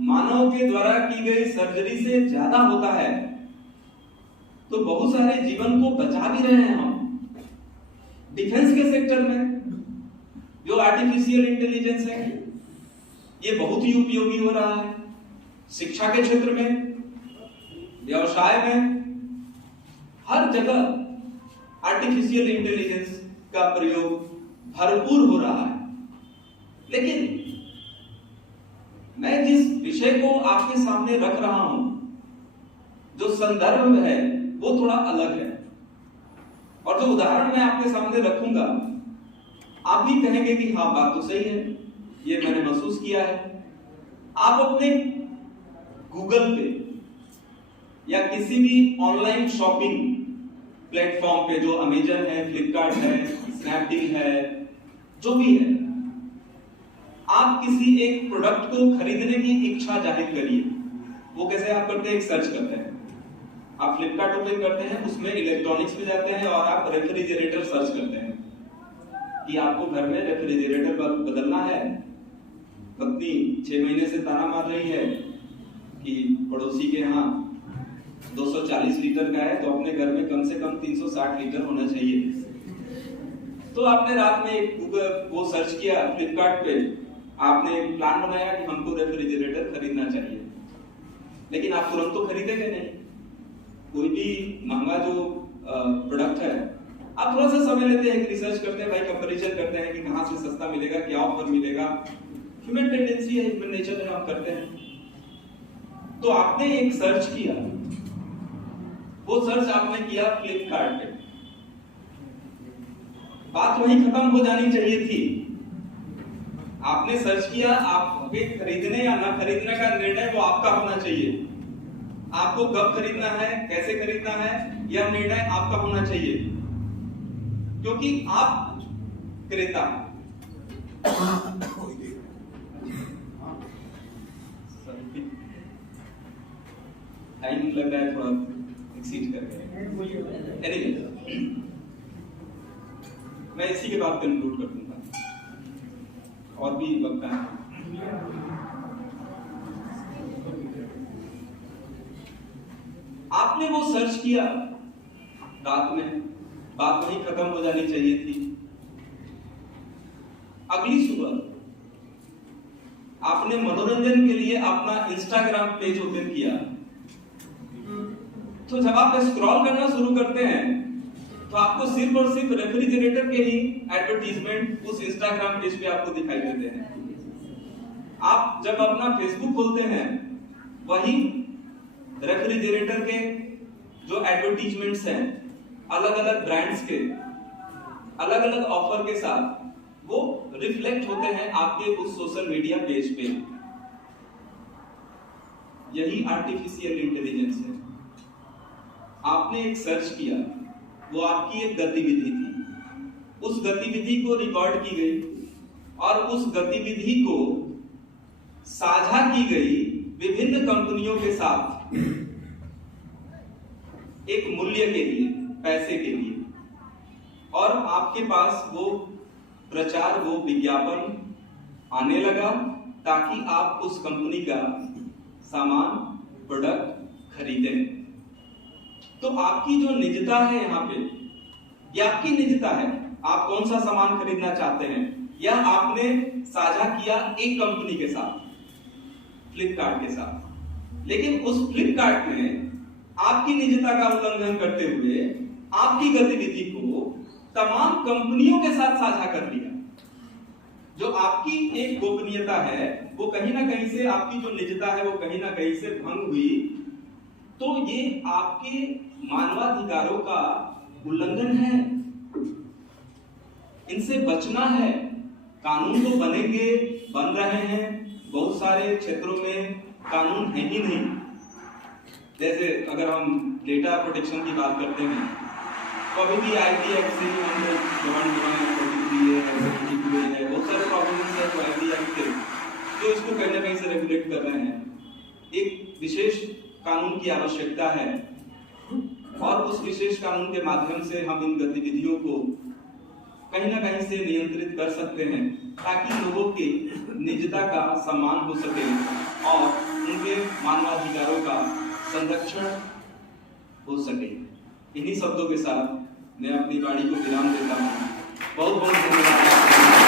मानव के द्वारा की गई सर्जरी से ज्यादा होता है। तो बहुत सारे जीवन को बचा भी रहे हैं हम। डिफेंस के सेक्टर में जो आर्टिफिशियल इंटेलिजेंस है, ये बहुत ही उपयोगी हो रहा है। शिक्षा के क्षेत्र में, व्यवसाय में, हर जगह आर्टिफिशियल इंटेलिजेंस का प्रयोग भरपूर हो रहा है। लेकिन मैं जिस विषय को आपके सामने रख रहा हूं, जो संदर्भ है वो थोड़ा अलग है, और जो उदाहरण मैं आपके सामने रखूंगा, आप भी कहेंगे कि हाँ बात तो सही है, ये मैंने महसूस किया है। आप अपने गूगल पे या किसी भी ऑनलाइन शॉपिंग प्लेटफॉर्म पे, जो अमेजन है, फ्लिपकार्ट है, स्नैपडील है, जो भी है, आप किसी एक प्रोडक्ट को खरीदने की इच्छा जाहिर करिए। वो कैसे आप करते हैं? एक सर्च करते हैं। आप फ्लिपकार्ट ओपन करते हैं, उसमें इलेक्ट्रॉनिक्स में जाते हैं और आप रेफ्रिजरेटर सर्च करते हैं कि आपको घर में रेफ्रिजरेटर बदलना है। पत्नी 6 महीने से ताना मार रही है कि पड़ोसी के यहाँ 240 लीटर का है तो अपने घर में कम से कम 360 लीटर होना चाहिए। तो आपने रात में गूगल वो सर्च किया, फ्लिपकार्ट पे आपने एक प्लान बनाया कि हमको रेफ्रिजरेटर खरीदना चाहिए, लेकिन आप तुरंत तो खरीदेंगे नहीं। कोई भी महंगा जो प्रोडक्ट है, आप थोड़ा सा समय लेते हैं, रिसर्च करते हैं, भाई कंपैरिजन करते हैं कि कहां से सस्ता मिलेगा, क्या ऑफर मिलेगा। ह्यूमन टेंडेंसी है, ह्यूमन नेचर है, हम करते हैं। तो आपने एक सर्च किया, वो सर्च आपने किया फ्लिपकार्ट पे। बात वहीं खत्म हो जानी चाहिए थी। आपने सर्च किया, आपके खरीदने या ना खरीदने का निर्णय वो आपका होना चाहिए। आपको कब खरीदना है, कैसे खरीदना है, यह निर्णय आपका होना चाहिए, क्योंकि आप क्रेता हैं। टाइम लग रहा है थोड़ा एक्सीड करके। एनीवे, मैं इसी के बाद कंक्लूड कर दूंगा, और भी वक्त है। आपने वो सर्च किया रात में, बात वहीं खत्म हो जानी चाहिए थी। अगली सुबह आपने मनोरंजन के लिए अपना इंस्टाग्राम पेज ओपन किया। तो जब आप स्क्रॉल करना शुरू करते हैं तो आपको सिर्फ और सिर्फ रेफ्रिजरेटर के ही एडवर्टीजमेंट उस इंस्टाग्राम पेज पे आपको दिखाई देते हैं। आप जब अपना फेसबुक खोलते हैं, वही रेफ्रिजरेटर के जो एडवर्टीजमेंट्स हैं, अलग अलग ब्रांड्स के अलग अलग ऑफर के साथ, वो रिफ्लेक्ट होते हैं आपके उस सोशल मीडिया पेज पे। यही आर्टिफिशियल इंटेलिजेंस है। आपने एक सर्च किया, वो आपकी एक गतिविधि थी, उस गतिविधि को रिकॉर्ड की गई और उस गतिविधि को साझा की गई विभिन्न कंपनियों के साथ एक मूल्य के लिए, पैसे के लिए, और आपके पास वो प्रचार, वो विज्ञापन आने लगा ताकि आप उस कंपनी का सामान, प्रोडक्ट खरीदें। तो आपकी जो निजता है यहाँ पे, ये आपकी निजता है। आप कौन सा सामान खरीदना चाहते हैं, यह आपने साझा किया एक कंपनी के साथ, फ्लिपकार्ट के साथ। लेकिन उस फ्लिपकार्ट ने आपकी निजता का उल्लंघन करते हुए आपकी गतिविधि को तमाम कंपनियों के साथ साझा कर लिया। जो आपकी एक गोपनीयता है, वो कहीं ना कहीं से, आपकी जो निजता है वो कहीं ना कहीं से भंग हुई। तो ये आपके मानवाधिकारों का उल्लंघन है, इनसे बचना है। कानून तो बनेंगे, बन रहे हैं, बहुत सारे क्षेत्रों में कानून है ही नहीं। जैसे अगर हम डेटा प्रोटेक्शन की बात करते हैं, तो अभी भी आईटी एक्ट से हम लोग बहुत सारे प्रोविजंस है जो आईटी एक्ट के, जो इसको कहीं ना कहीं से रेगुलेट कर रहे हैं। एक विशेष कानून की आवश्यकता है और उस विशेष कानून के माध्यम से हम इन गतिविधियों को कहीं ना कहीं से नियंत्रित कर सकते हैं, ताकि लोगों की निजता का सम्मान हो सके और उनके मानवाधिकारों का संरक्षण हो सके। इन्हीं शब्दों के साथ मैं अपनी वाणी को विराम देता हूँ। बहुत बहुत धन्यवाद।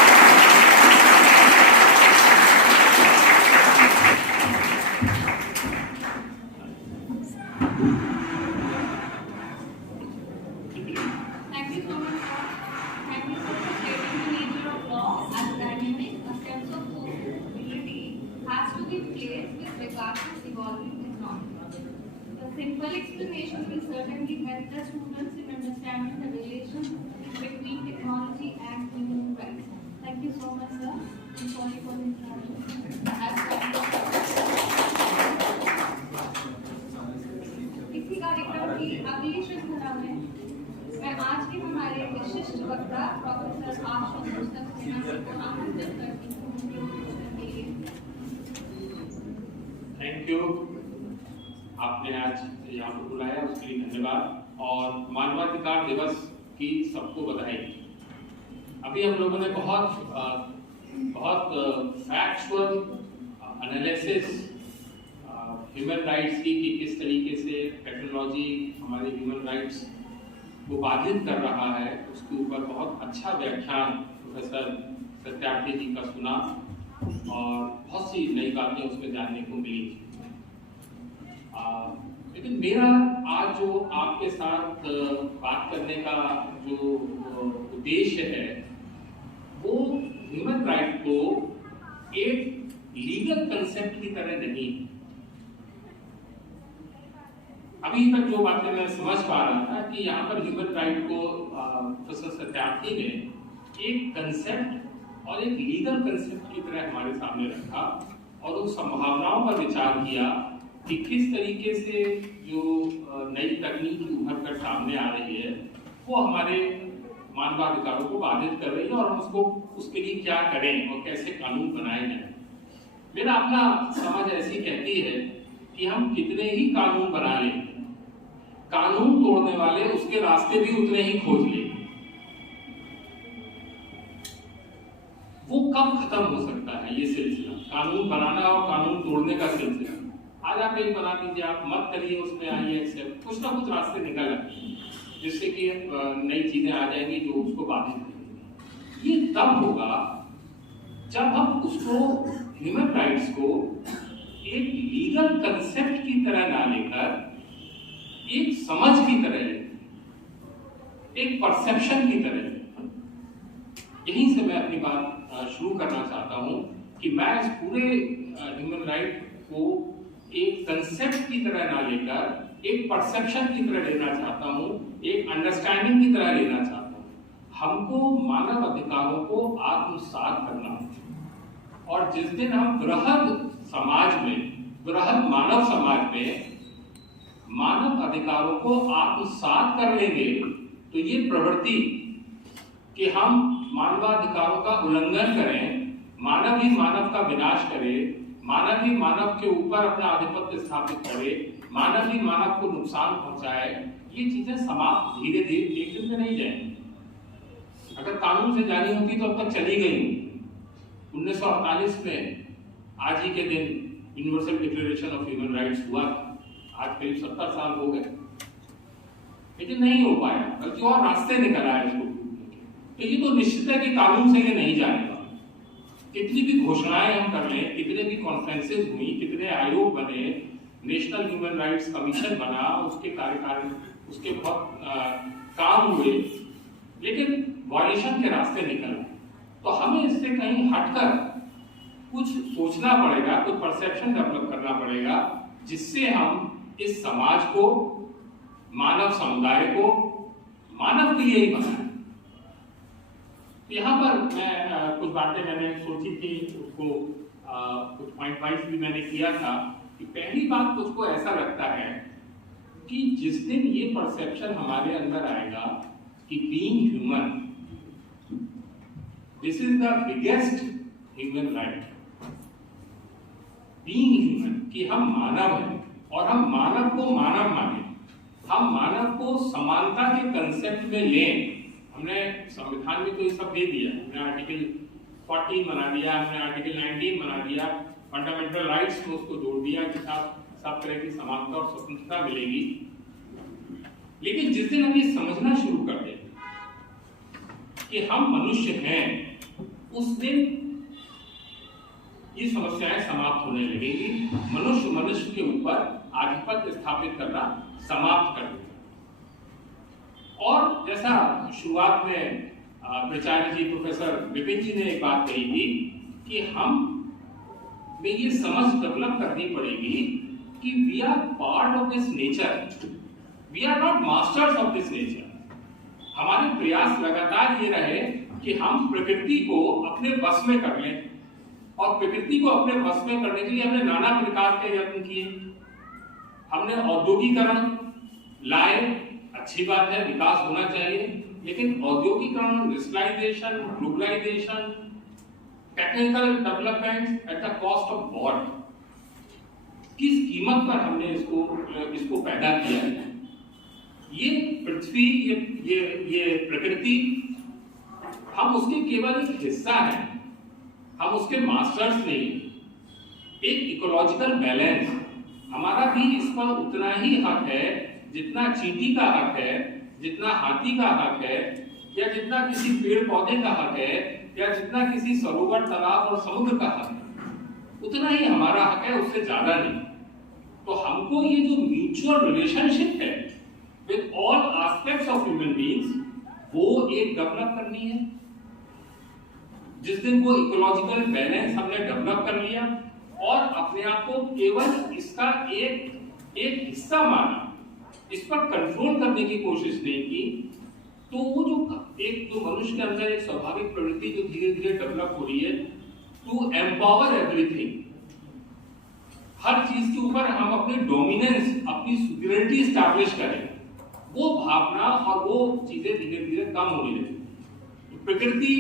Simple explanation will certainly help the students in understanding the relation between technology and human rights. Thank you so much, sir. I'm sorry for the interruption. इसी कार्यक्रम की अगली श्रृंखला में मैं आज के हमारे विशिष्ट वक्ता प्रोफेसर आशुतोष सक्सेना को आमंत्रित करती हूँ। थैंक यू, आपने आज यहाँ पर बुलाया उसके लिए धन्यवाद और मानवाधिकार दिवस की सबको बधाई। अभी हम लोगों ने बहुत फैक्चुअल एनालिसिस ह्यूमन राइट्स की कि किस तरीके से टेक्नोलॉजी हमारे ह्यूमन राइट्स को बाधित कर रहा है, उसके ऊपर बहुत अच्छा व्याख्यान प्रोफेसर सत्यार्थी जी का सुना और बहुत सी नई बातें उसमें जानने को मिली। लेकिन मेरा आज जो आपके साथ बात करने का जो उद्देश्य है वो ह्यूमन राइट को एक लीगल कंसेप्ट की तरह नहीं। अभी तक जो बातें मैं समझ पा रहा था कि यहाँ पर ह्यूमन राइट को प्रोफेसर सत्यार्थी ने एक कंसेप्ट और एक लीगल कंसेप्ट की तरह हमारे सामने रखा और उन संभावनाओं पर विचार किया कि किस तरीके से जो नई तकनीक उभर कर सामने आ रही है वो हमारे मानवाधिकारों को बाधित कर रही है और हम उसको उसके लिए क्या करें और कैसे कानून बनाए जाए। मेरा अपना समझ ऐसी कहती है कि हम कितने ही कानून बना लें, कानून तोड़ने वाले उसके रास्ते भी उतने ही खोज लें। वो कब खत्म हो सकता है ये सिलसिला, कानून बनाना और कानून तोड़ने का सिलसिला? आज आप एक बना दीजिए, आप मत करिए, उसमें आइए एक्सेप्ट, कुछ ना कुछ रास्ते निकल आते हैं जिससे कि नई चीजें आ जाएंगी जो उसको बाधित करेंगी। ये तब होगा जब हम उसको ह्यूमन राइट्स को एक लीगल कंसेप्ट की तरह ना लेकर एक समझ की तरह लें, एक परसेप्शन की तरह लें। यहीं से मैं अपनी बात शुरू करना चाहता हूं कि मैं इस पूरे ह्यूमन राइट को एक कंसेप्ट की तरह ना लेकर एक परसेप्शन की तरह लेना चाहता हूं, एक अंडरस्टैंडिंग की तरह लेना चाहता हूं। हमको मानव अधिकारों को आत्मसात करना है और जिस दिन हम बृहद समाज में, बृहद मानव समाज में मानव अधिकारों को आत्मसात कर लेंगे तो ये प्रवृत्ति कि हम मानवाधिकारों का उल्लंघन करें, मानव ही मानव का विनाश करे, मानव ही मानव के ऊपर अपना आधिपत्य स्थापित करे, मानव ही मानव को नुकसान पहुंचाए, ये चीजें समाप्त धीरे धीरे एक दिन में नहीं जाएंगी। अगर कानून से जानी होती तो अब तक चली गई। 1948 में आज ही के दिन universal declaration of human rights हुआ था, आज करीब 70 साल हो गए, लेकिन नहीं हो पाया, बल्कि और रास्ते निकल आए इसको। तो ये तो निश्चित है कि कानून से ये नहीं जाएगा। कितनी भी घोषणाएं हम कर लें, कितने भी कॉन्फ्रेंसेस हुई, कितने आयोग बने, नेशनल ह्यूमन राइट्स कमीशन बना, उसके कार्यकाल उसके बहुत काम हुए, लेकिन वायलेशन के रास्ते निकल आए। तो हमें इससे कहीं हटकर कुछ सोचना पड़ेगा, कुछ परसेप्शन डेवलप करना पड़ेगा जिससे हम इस समाज को, मानव समुदाय को मानव के लिए ही बनाएं। यहाँ पर मैं कुछ बातें मैंने सोची थी, उसको कुछ पॉइंट वाइज भी मैंने किया था कि पहली बात मुझको ऐसा लगता है कि जिस दिन ये परसेप्शन हमारे अंदर आएगा कि being human, this is the biggest human right, being human, कि हम मानव हैं और हम मानव को मानव माने, हम मानव को समानता के कंसेप्ट में लें। हमने संविधान में तो ये सब दे दिया, हमने आर्टिकल 14 बना दिया, हमने आर्टिकल 19 बना दिया, फंडामेंटल राइट्स में उसको जोड़ दिया कि सब तरह की समानता और स्वतंत्रता मिलेगी। लेकिन जिस दिन हम ये समझना शुरू कर दें कि हम मनुष्य हैं, उस दिन ये समस्याएं समाप्त होने लगेंगी। मनुष्य मनुष्य के ऊपर आधिपत्य स्थापित करना समाप्त कर देगा। और जैसा शुरुआत में प्राचार्य जी, प्रोफेसर विपिन जी ने एक बात कही थी कि हम में ये समझ डेवलप करनी पड़ेगी कि we are part of this nature, we are not masters of this nature. हमारे प्रयास लगातार ये रहे कि हम प्रकृति को अपने बस में कर लें, और प्रकृति को अपने बस में करने के लिए हमने नाना प्रकार के यत्न किए। हमने औद्योगिकरण लाए, अच्छी बात है, विकास होना चाहिए, लेकिन औद्योगिकरण, industrialisation, globalisation, technical development at the cost of war. किस कीमत पर हमने इसको पैदा किया है। ये पृथ्वी, ये प्रकृति, हम उसके केवल एक हिस्सा है, हम उसके मास्टर्स नहीं। एक इकोलॉजिकल बैलेंस, हमारा भी इस पर उतना ही हक है जितना चींटी का हक है, जितना हाथी का हक है, या जितना किसी पेड़ पौधे का हक है, या जितना किसी सरोवर, तालाब और समुद्र का हक है, उतना ही हमारा हक है, उससे ज्यादा नहीं। तो हमको ये जो म्यूचुअल रिलेशनशिप है with all aspects of human beings, वो एक डेवलप करनी है। जिस दिन वो इकोलॉजिकल बैलेंस हमने डेवलप कर लिया और अपने आप को केवल इसका एक हिस्सा माना, इस पर कंट्रोल करने की कोशिश नहीं की, तो वो जो मनुष्य के अंदर एक स्वाभाविक प्रवृत्ति जो धीरे धीरे डेवलप हो रही है टू एम्पावर एवरीथिंग, हर चीज के ऊपर हम अपनी डोमिनेंस, अपनी सुपीरियरिटी स्टैब्लिश करें, वो भावना और वो चीजें धीरे धीरे कम होने लगी। प्रकृति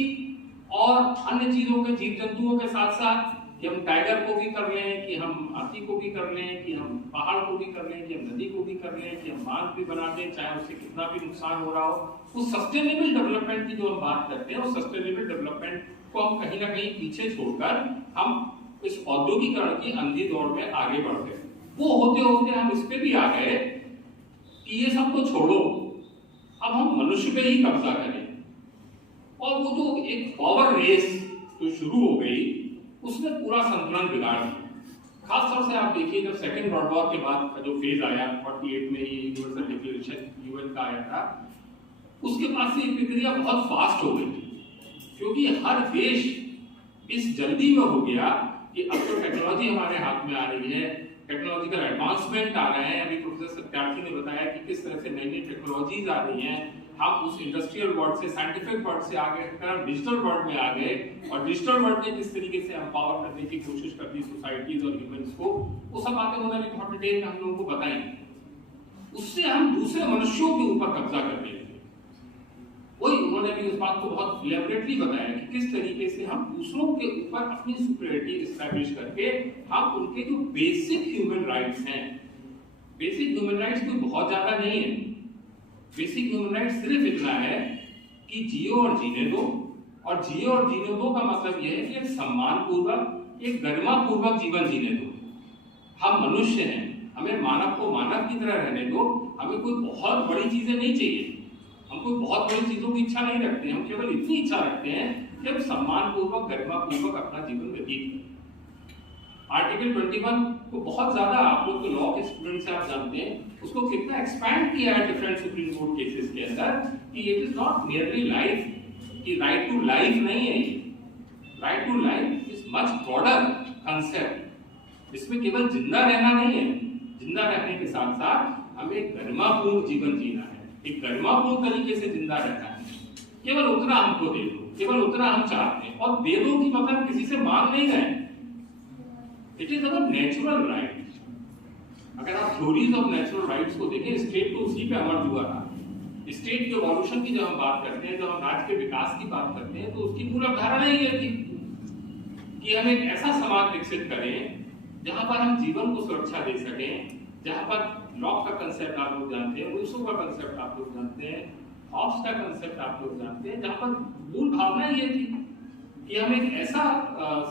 और अन्य चीजों के, जीव जंतुओं के साथ साथ कि हम टाइगर को भी कर लें, कि हम हाथी को भी कर लें, कि हम पहाड़ को भी कर लें, कि हम नदी को भी कर लें, कि हम बांध भी बना दें, चाहे उससे कितना भी नुकसान हो रहा हो, उस सस्टेनेबल डेवलपमेंट की जो हम बात करते हैं, उस सस्टेनेबल डेवलपमेंट को हम कहीं ना कहीं पीछे छोड़कर हम इस औद्योगिकरण की अंधी दौड़ में आगे बढ़ गए। वो होते होते हम इस पे भी आ गए कि ये सब तो छोड़ो, अब हम मनुष्य पे ही कब्जा करें। और वो जो एक पावर रेस जो शुरू हो गई, उसने पूरा संतुलन बिगाड़ दिया। खासतौर से आप देखिए, जब सेकेंड वर्ल्ड वॉर के बाद का जो फेज आया 48 में, ये यूनिवर्सल डिक्लेरेशन यूएन का आया था, उसके बाद से ये प्रक्रिया बहुत फास्ट हो गई, क्योंकि हर देश इस जल्दी में हो गया कि अब तो टेक्नोलॉजी हमारे हाथ में आ रही है, टेक्नोलॉजिकल एडवांसमेंट आ रहे हैं। अभी प्रोफेसर सत्यार्थी ने बताया कि किस तरह से नई नई टेक्नोलॉजीज आ रही हैं। हम उस इंडस्ट्रियल वर्ल्ड से, साइंटिफिक वर्ल्ड से आगे हम डिजिटल वर्ल्ड में आ गए, और डिजिटल वर्ल्ड ने किस तरीके से एम्पावर करने की कोशिश कर दी सोसाइटीज और ह्यूमंस को, वो सब बातें उन्होंने भी बहुत डिटेल में हम लोगों को बताई। उससे हम दूसरे मनुष्यों के ऊपर कब्जा कर रहे थे। वही उन्होंने भी उस बात को बहुत इलैबोरेटली बताया कि किस तरीके से हम दूसरों के ऊपर अपनी सुपीरियरिटी एस्टैब्लिश करके हम उनके जो बेसिक ह्यूमन राइट्स हैं, बेसिक ह्यूमन राइट्स कोई बहुत ज्यादा नहीं है, बेसिक ह्यूमन राइट्स सिर्फ इतना है कि जियो और जीने दो, और जियो और जीने दो का मतलब यह है कि एक सम्मान पूर्वक, एक गरिमा पूर्वक जीवन जीने दो। हम मनुष्य हैं, हमें मानव को मानव की तरह रहने दो, हमें कोई बहुत बड़ी चीजें नहीं चाहिए, हम कोई बहुत बड़ी चीजों की इच्छा नहीं रखते हैं, हम केवल इतनी इच्छा रखते हैं कि हम सम्मान पूर्वक, गरिमा पूर्वक अपना जीवन व्यतीत करें। आर्टिकल 21 को बहुत ज्यादा, आप लोग तो लॉ के स्टूडेंट से आप जानते हैं, उसको कितना एक्सपैंड किया है डिफरेंट सुप्रीम कोर्ट केसेस के अंदर, कि it is not nearly life, कि राइट टू लाइफ नहीं है। Right to life is much broader concept. इसमें केवल जिंदा रहना नहीं है, जिंदा रहने के साथ साथ हमें गरिमापूर्ण जीवन जीना है, एक गरिमापूर्ण तरीके से जिंदा रहना है। केवल उतना हमको दे दो, केवल उतना हम चाहते हैं, और दे दो की मतलब किसी से मांग नहीं रहे। It is our natural right. अगर आप थ्योरीज ऑफ नेचुरल राइट्स को देखें, स्टेट तो उसी पे अमर हुआ था। स्टेट के इवोल्यूशन की जब हम बात करते हैं, जब हम राज्य के विकास की बात करते हैं, तो उसकी मूल अवधारणा ही ये थी कि हम एक ऐसा समाज विकसित करें जहां पर हम जीवन को सुरक्षा दे सकें, जहां पर लॉक का कंसेप्ट आप लोग जानते हैं, रूसो का कंसेप्ट आप लोग जानते हैं, हॉब्स का कंसेप्ट आप लोग जानते हैं, जहां पर मूल भावना ये थी कि हम एक ऐसा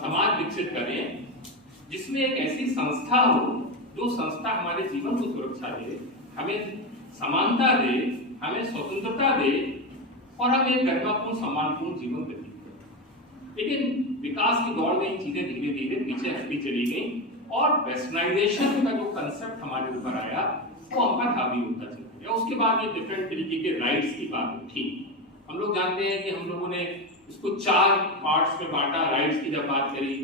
समाज विकसित करें जिसमें एक ऐसी संस्था हो जो संस्था हमारे जीवन को सुरक्षा दे, हमें समानता दे, हमें स्वतंत्रता दे, और हम एक गरिमापूर्ण सम्मानपूर्ण जीवन व्यतीत करें। लेकिन विकास की दौड़ में इन चीजें धीरे धीरे पीछे हटती चली गई, और वेस्टर्नाइजेशन का जो कंसेप्ट हमारे ऊपर आया वो हम पर हावी होता चला गया। उसके बाद ये डिफरेंट तरीके के राइट्स की बात उठी। हम लोग जानते हैं कि हम लोगों ने इसको 4 पार्ट्स में बांटा। राइट्स की जब बात करी,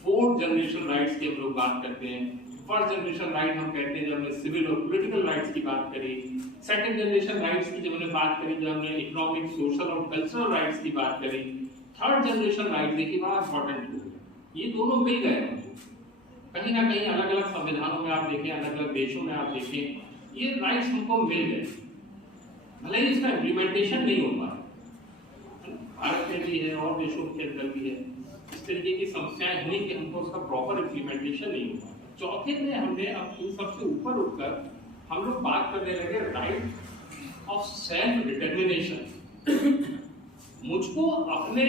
4th जनरेशन राइट्स की हम लोग बात करते हैं। फर्स्ट जनरेशन राइट हम कहते हैं जब हमने सिविल और पॉलिटिकल राइट्स की बात करी। सेकंड जनरेशन राइट्स की जब हमने बात करी, जब हमने इकोनॉमिक, सोशल और कल्चरल राइट्स की बात करी। थर्ड जनरेशन राइट देखिए बड़ा इंपॉर्टेंट हो गया, ये दोनों मिल गए कहीं ना कहीं। अलग अलग संविधानों में आप देखें, अलग अलग देशों में आप देखें, ये राइट्स हमको मिल गए, भले ही इसका इम्प्लीमेंटेशन नहीं हो पा रहा। भारत में भी है और देशों के अंदर भी है, इस तरीके की समस्याएं हुई कि हमको उसका प्रॉपर इम्प्लीमेंटेशन नहीं हो पा रहा। चौथे में हमने अब इन सबसे ऊपर उठकर हम लोग बात करने लगे राइट ऑफ सेल्फ डिटर्मिनेशन। मुझको अपने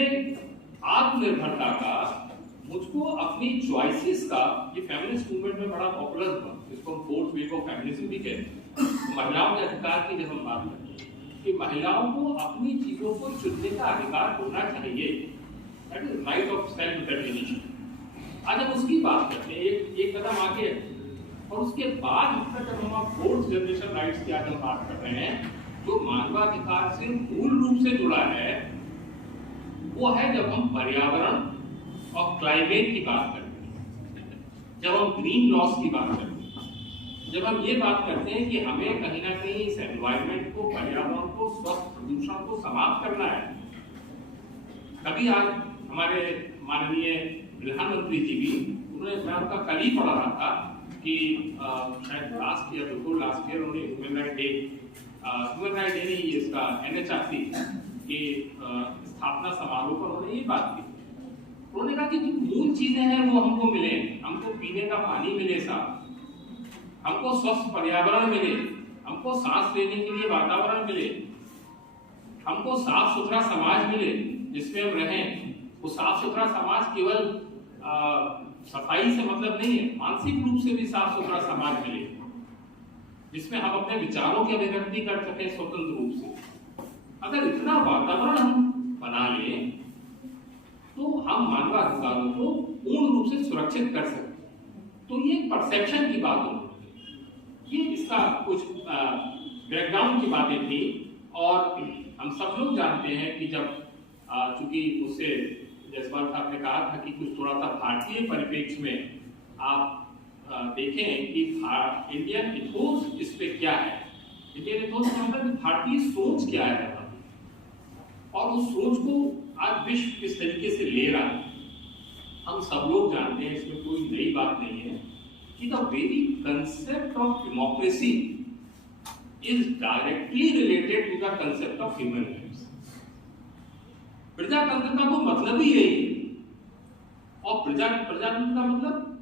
आत्मनिर्भरता का, मुझको अपनी चॉइसेस का, ये फेमिनिस्ट मूवमेंट में बड़ा पॉपुलर हुआ, इसको हम फोर्थ वेव ऑफ फेमिनिज्म भी कहते हैं। महिलाओं के अधिकार की जब हम बात करते हैं कि महिलाओं को अपनी चीजों को चुनने का अधिकार होना चाहिए, that is right of self determination. आज हम उसकी बात करते हैं, एक कदम आगे, और उसके बाद जब हम फोर्थ जनरेशन राइट्स की आज हम बात कर रहे हैं, जो मानवाधिकार से मूल रूप से जुड़ा है, वो है जब हम पर्यावरण और क्लाइमेट की बात करते हैं, जब हम ग्रीन लॉस की बात करते हैं, जब हम ये बात करते हैं कि हमें कहीं ना कहीं इस एनवायरनमेंट को, पर्यावरण को, स्वस्थ प्रदूषण को समाप्त करना है। कभी आज हमारे माननीय प्रधानमंत्री जी भी, उन्होंने, मैं उनका कल ही पढ़ा रहा था कि शायद लास्ट ईयर उन्होंने ह्यूमन राइट डे नहीं, इसका NHRC के स्थापना समारोह पर उन्होंने ये बात की। उन्होंने कहा कि जो मूल चीजें हैं वो हमको मिले, हमको पीने का पानी मिले साफ, हमको स्वस्थ पर्यावरण मिले, हमको सांस लेने के लिए वातावरण मिले, हमको साफ सुथरा समाज मिले जिसमें हम रहें। वो साफ सुथरा समाज केवल सफाई से मतलब नहीं है, मानसिक रूप से भी साफ सुथरा समाज मिले जिसमें हम अपने विचारों की अभिव्यक्ति कर सकें स्वतंत्र रूप से। अगर इतना वातावरण हम बना लें तो हम मानवाधिकारों को पूर्ण रूप से सुरक्षित कर सकते। तो ये परसेप्शन की बात होगी, ये इसका कुछ बैकग्राउंड की बातें थी। और हम सब लोग जानते हैं कि जब चूंकि उससे जयसवाल साहब ने कहा था कि कुछ थोड़ा सा भारतीय परिप्रेक्ष्य में आप देखें कि इंडियन इथोस इस पे क्या है। इंडियन इथोस का मतलब भारतीय सोच क्या है, और उस सोच को आज विश्व किस तरीके से ले रहा है। हम सब लोग जानते हैं, इसमें कोई नई बात नहीं है कि the very concept of democracy is directly related to the concept of human rights. प्रजातंत्र का तो मतलब ही यही है, और प्रजातंत्र का मतलब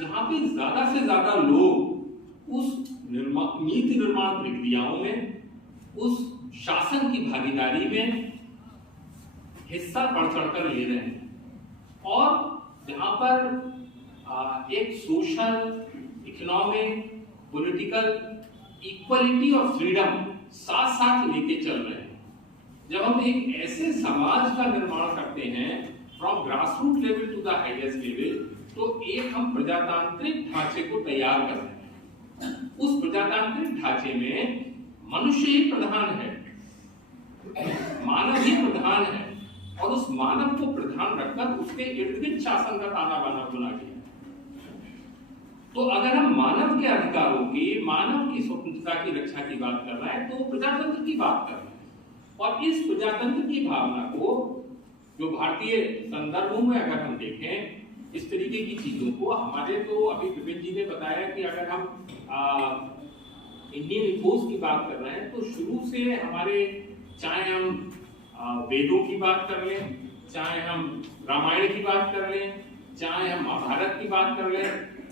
जहां पे ज्यादा से ज्यादा लोग उस नीति निर्माण प्रक्रियाओं में, उस शासन की भागीदारी में हिस्सा बढ़ चढ़कर ले रहे हैं, और जहां पर एक सोशल, इकोनॉमिक, पॉलिटिकल इक्वलिटी और फ्रीडम साथ साथ लेके चल रहे हैं। जब हम एक ऐसे समाज का निर्माण करते हैं from grassroot level to the highest level, तो एक हम प्रजातांत्रिक ढांचे को तैयार कर रहे हैं। उस प्रजातांत्रिक ढांचे में मनुष्य ही प्रधान है, मानव ही प्रधान है, और उस मानव को प्रधान रखकर उसके इर्द गिर्द शासन का ताना बाना बुना गया। तो अगर हम मानव के अधिकारों की, मानव की स्वतंत्रता की रक्षा की बात कर रहे हैं, तो प्रजातंत्र की बात कर रहे हैं। और इस प्रजातंत्र की भावना को, जो भारतीय संदर्भों में अगर हम देखें, इस तरीके की चीजों को, हमारे तो अभी विपिन जी ने बताया कि अगर हम इंडियन इथोस की बात कर रहे हैं, तो शुरू से हमारे, चाहे हम वेदों की बात कर लें, चाहे हम रामायण की बात कर लें, चाहे हम महाभारत की बात कर लें,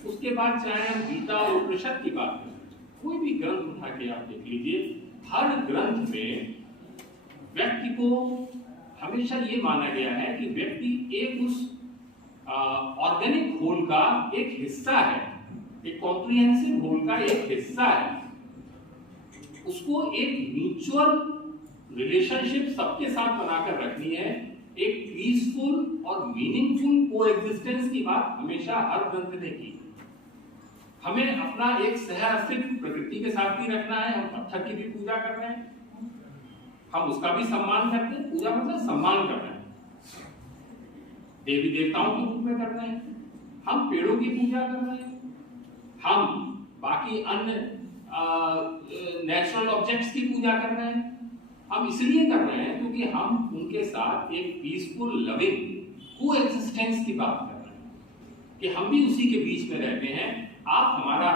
उसके बाद चाहे हम गीता और उपनिषद की बात करें, कोई भी ग्रंथ उठा के आप देख लीजिए, हर ग्रंथ में व्यक्ति को हमेशा ये माना गया है कि व्यक्ति एक उस ऑर्गेनिक होल का एक हिस्सा है, एक कॉम्प्रिहेंसिव होल का एक हिस्सा है। उसको एक म्यूचुअल रिलेशनशिप सबके साथ बनाकर रखनी है, एक पीसफुल और मीनिंगफुल कोएग्जिस्टेंस की बात हमेशा हर ग्रंथ ने की। हमें अपना एक सह अस्तित्व प्रकृति के साथ भी रखना है। हम पत्थर की भी पूजा कर रहे हैं, हम उसका भी सम्मान करते हैं। पूजा मतलब सम्मान करना है, देवी देवताओं के रूप में कर रहे हैं, हम पेड़ों की पूजा कर रहे हैं, हम बाकी अन्य नेचुरल ऑब्जेक्ट्स की पूजा कर रहे हैं। हम इसलिए कर रहे हैं क्योंकि हम उनके साथ एक पीसफुल लविंग कोएग्जिस्टेंस की बात कर रहे हैं कि हम भी उसी के बीच में रहते हैं। आप हमारा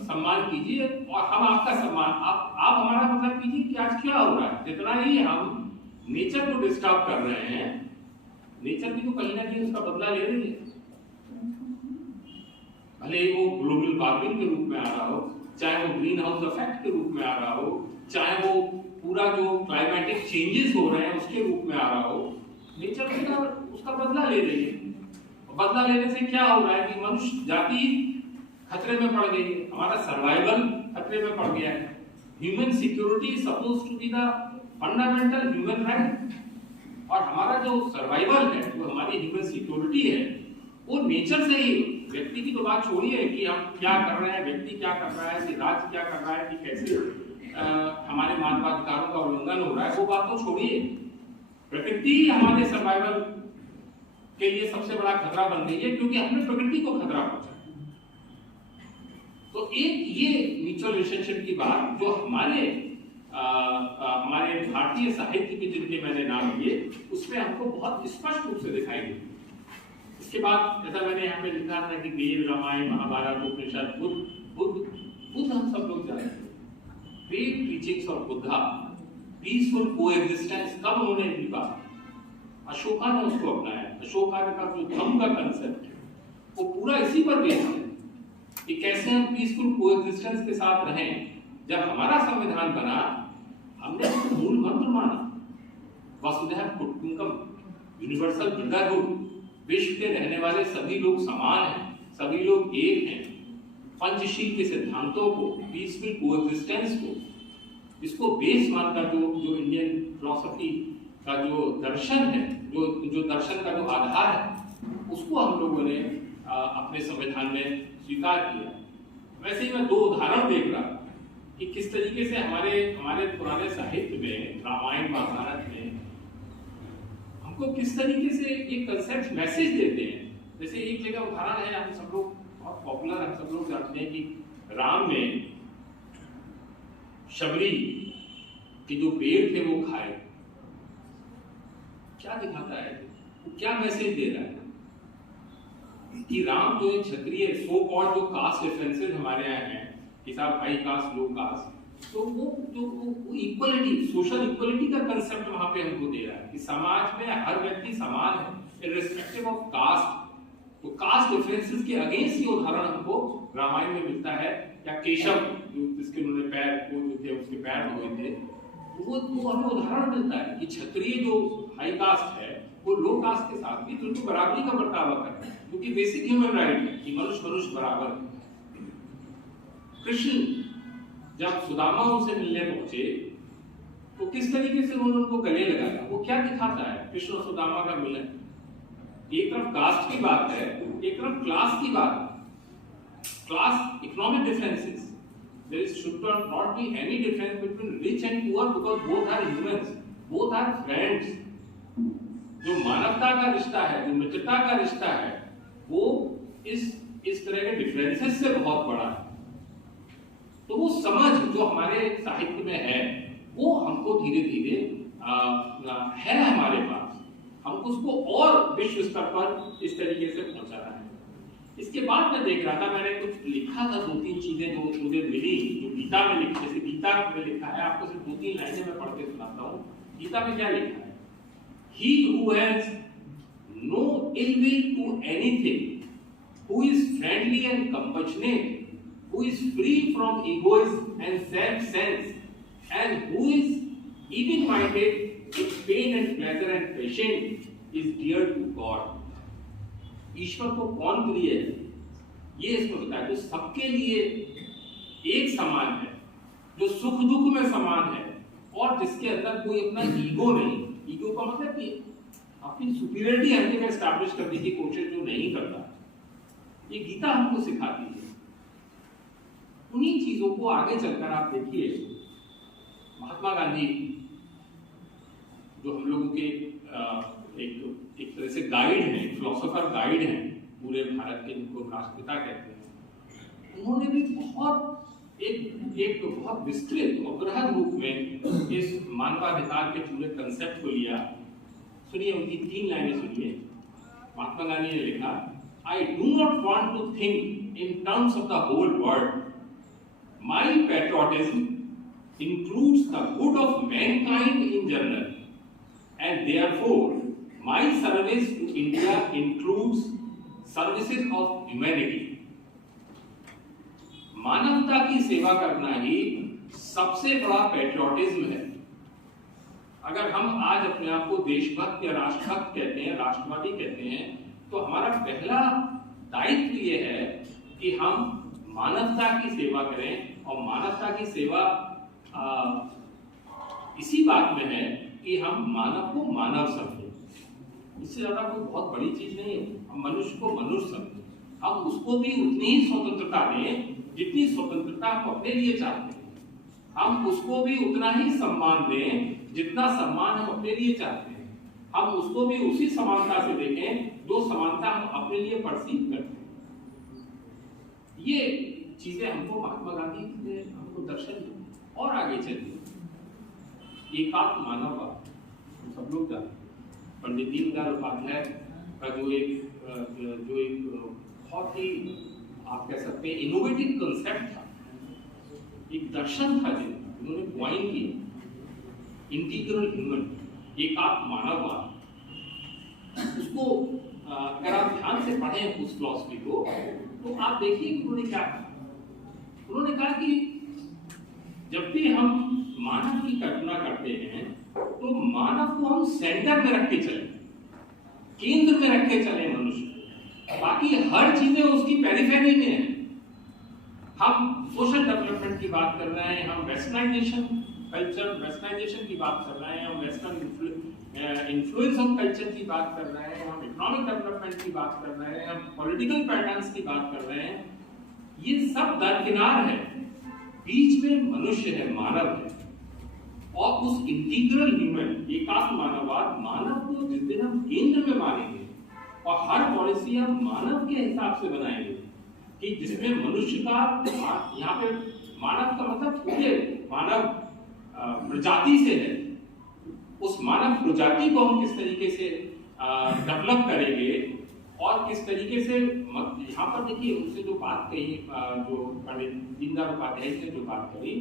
सम्मान कीजिए और हम आपका सम्मान, आप हमारा मतलब कीजिए कि आज क्या हो रहा है। जितना ही हम नेचर को डिस्टर्ब कर रहे हैं, नेचर भी तो कहीं ना कहीं उसका बदला ले रही है। भले ही वो ग्लोबल वार्मिंग के रूप में आ रहा हो, चाहे वो ग्रीन हाउस इफेक्ट के रूप में आ रहा हो, चाहे वो पूरा जो क्लाइमेटिक चेंजेस हो रहे हैं उसके रूप में आ रहा हो, नेचर उसका बदला ले रही है। बदला लेने से क्या हो रहा है कि मनुष्य जाति खतरे में पड़ गई है, हमारा सर्वाइवल खतरे में पड़ गया है। Human security is supposed to be the fundamental human right, और हमारा जो सर्वाइवल है, जो हमारी ह्यूमन सिक्योरिटी है, वो नेचर से ही, व्यक्ति की तो बात छोड़िए कि हम क्या कर रहे हैं, व्यक्ति क्या कर रहा है, कि राज्य क्या कर रहा है, कि कैसे हमारे मानवाधिकारों का उल्लंघन हो रहा है, वो बात तो छोड़िए, प्रकृति हमारे सर्वाइवल के लिए सबसे बड़ा खतरा बन गई है, क्योंकि हमने प्रकृति को खतरा पहुंचा। तो एक ये म्यूचुअल रिलेशनशिप की बात जो हमारे भारतीय साहित्य के जिनके मैंने नाम लिए उसमें हमको बहुत स्पष्ट रूप से दिखाई दी। इसके बाद जैसा मैंने यहाँ पे लिखा था कि वेद, रामायण, महाभारत, उपनिषद, बुद्ध हम सब लोग जानते हैं। वेद teachings of Buddha, peaceful coexistence, कब उन्होंने लिखा? अशोका ने उसको अपनाया। अशोका का जो धम्म का कंसेप्ट है वो पूरा इसी पर बेस्ड है कि कैसे हम पीसफुल कोएग्जिस्टेंस के साथ रहें। जब हमारा संविधान बना, हमने उसको मूल मंत्र माना, वसुधैव कुटुंबकम, यूनिवर्सल ब्रदरहुड, विश्व के रहने वाले सभी लोग समान हैं, सभी लोग एक हैं। पंचशील के सिद्धांतों को, पीसफुल कोएग्जिस्टेंस को, इसको बेस मानकर जो इंडियन फिलॉसफी का जो दर्शन है, जो दर्शन का जो आधार है, उसको हम लोगों ने अपने संविधान में स्वीकार किया। वैसे ही मैं दो उदाहरण देख रहा कि किस तरीके से हमारे पुराने साहित्य में, रामायण महाभारत में हमको किस तरीके से एक कंसेप्ट मैसेज देते हैं। जैसे एक जगह उदाहरण है, हम सब लोग बहुत पॉपुलर, हम सब लोग जानते हैं कि राम ने शबरी के जो पेड़ थे वो खाए। क्या दिखाता है, क्या मैसेज दे रहा है कि राम जो एक क्षत्रिय, सो कॉल्ड जो कास्ट डिफरेंसेस हमारे यहाँ हैं कि साहब हाई कास्ट, लो कास्ट, तो वो इक्वलिटी, सोशल इक्वलिटी का कंसेप्ट वहां पे हमको दे रहा है कि समाज में हर व्यक्ति समान है इर्रिस्पेक्टिव ऑफ कास्ट। तो कास्ट डिफरेंसेस के अगेंस्ट ये उदाहरण हमको रामायण में मिलता है। या केशव जिसके उन्होंने पैर, वो जो थे उसके पैर धोए थे, वो हमें उदाहरण मिलता है कि क्षत्रिय जो हाई कास्ट है वो लो कास्ट के साथ भी बिल्कुल बराबरी का बर्ताव करता है, क्योंकि बेसिक ह्यूमन राइट है कि मनुष्य बराबर है। कृष्ण जब सुदामा उनसे मिलने पहुंचे तो किस तरीके से उन्होंने उनको गले लगाया, वो क्या दिखाता है कृष्ण और सुदामा का मिलन। एक तरफ कास्ट की बात है, एक तरफ क्लास की बात है, class economic differences. There should not be any difference between rich and poor because both are humans, both are friends. जो मानवता का रिश्ता है, जो मित्रता का रिश्ता है, वो इस तरह के डिफरेंसेस से बहुत बड़ा है। तो वो समझ जो हमारे साहित्य में है, वो हमको धीरे धीरे है हमारे पास, हमको उसको और विश्व स्तर पर इस तरीके से पहुंचाना है। इसके बाद मैं देख रहा था, मैंने कुछ लिखा था, दो तीन चीजें जो मुझे मिली, जो गीता में लिखी। जैसे गीता में लिखा है, आपको सिर्फ दो तीन लाइनें मैं पढ़ के सुनाता हूँ। गीता में क्या लिखा है? He who has no ill will to anything, who is friendly and compassionate, who is free from egoism and self-sense, and who is even-minded with pain and pleasure and patient, is dear to God. ईश्वर को कौन प्रिय है, ये इसमें बताया। जो सबके लिए एक समान है, जो सुख दुख में समान है, और जिसके अंदर कोई अपना ईगो नहीं। ईगो का मतलब कि अपनी सुपीरियरिटी हर जगह एस्टैब्लिश करने की कोशिश जो नहीं करता, ये गीता हमको सिखाती है। उन्हीं चीजों को आगे चलकर आप देखिए, महात्मा गांधी जो हम लोगों के एक तरह से गाइड हैं, फिलोसोफर गाइड हैं पूरे भारत के, जिनको राष्ट्रपिता कहते हैं, उन्होंने भी एक बहुत विस्तृत और बृहद रूप में इस मानवाधिकार के पूरे कंसेप्ट को लिया। सुनिए, उनकी तीन लाइनें सुनिए। महात्मा गांधी ने लिखा, I do not want to think in terms of the whole world. My patriotism includes the good of mankind in general, and therefore my service to India includes services of humanity. मानवता की सेवा करना ही सबसे बड़ा patriotism है। अगर हम आज अपने आप को देशभक्त या राष्ट्रभक्त कहते हैं, राष्ट्रवादी कहते हैं, तो हमारा पहला दायित्व ये है कि हम मानवता की सेवा करें। और मानवता की सेवा इसी बात में है कि हम मानव को मानव समझें। इससे ज्यादा कोई बहुत बड़ी चीज नहीं है। हम मनुष्य को मनुष्य समझें, हम उसको भी उतनी ही स्वतंत्रता दें जितनी स्वतंत्रता हम अपने लिए चाहते हैं। हम उसको भी उतना ही सम्मान दें जितना सम्मान हम अपने लिए चाहते हैं। हम उसको भी उसी समानता से देखें जो समानता हम अपने लिए परसीव करते हैं। ये चीजें हमको महात्मा गांधी ने हमको दर्शन दी। और आगे चलिए, एकात्म मानववाद सब लोग जानते हैं। पंडित दीनदयाल उपाध्याय का जो एक बहुत ही आप कह सकते हैं इनोवेटिव कंसेप्ट था, एक दर्शन था जिन्होंने क्वाइन किया, इंटीग्रल ह्यूमन, एकात्म मानववाद। उसको अगर आप ध्यान से पढ़ें उस फिलॉसफी को, तो आप देखिए कि उन्होंने क्या कहा। उन्होंने कहा कि जब भी हम मानव की कल्पना करते हैं तो मानव को हम सेंटर में रख के चले, केंद्र में रख के चले मनुष्य। बाकी हर चीजें उसकी पेरिफेरी में है। हम सोशल डेवलपमेंट की बात कर रहे हैं, हम वेस्टर्नाइजेशन की बात कर रहे हैं, हम वेस्टर्न इन्फ्लुएंस ऑफ कल्चर की बात कर रहे हैं, हम इकोनॉमिक डेवलपमेंट की बात कर रहे हैं, हम पॉलिटिकल पैटर्न्स की बात कर रहे हैं। ये सब दरकिनार है, बीच में मनुष्य है, मानव है। और उस इंटीग्रल ह्यूमन, एकात्म मानववाद, मानव को जिस दिन हम केंद्र में मानेंगे और हर पॉलिसी हम मानव के हिसाब से बनाएंगे कि जिसमें मनुष्य का, यहाँ पे मानव का मतलब पूरे मानव प्रजाति से है, उस मानव प्रजाति को हम किस तरीके से डेवलप करेंगे और किस तरीके से, यहाँ पर देखिए उनसे जो बात कही, जो पंडित दीनदयाल उपाध्याय ने जो बात करी,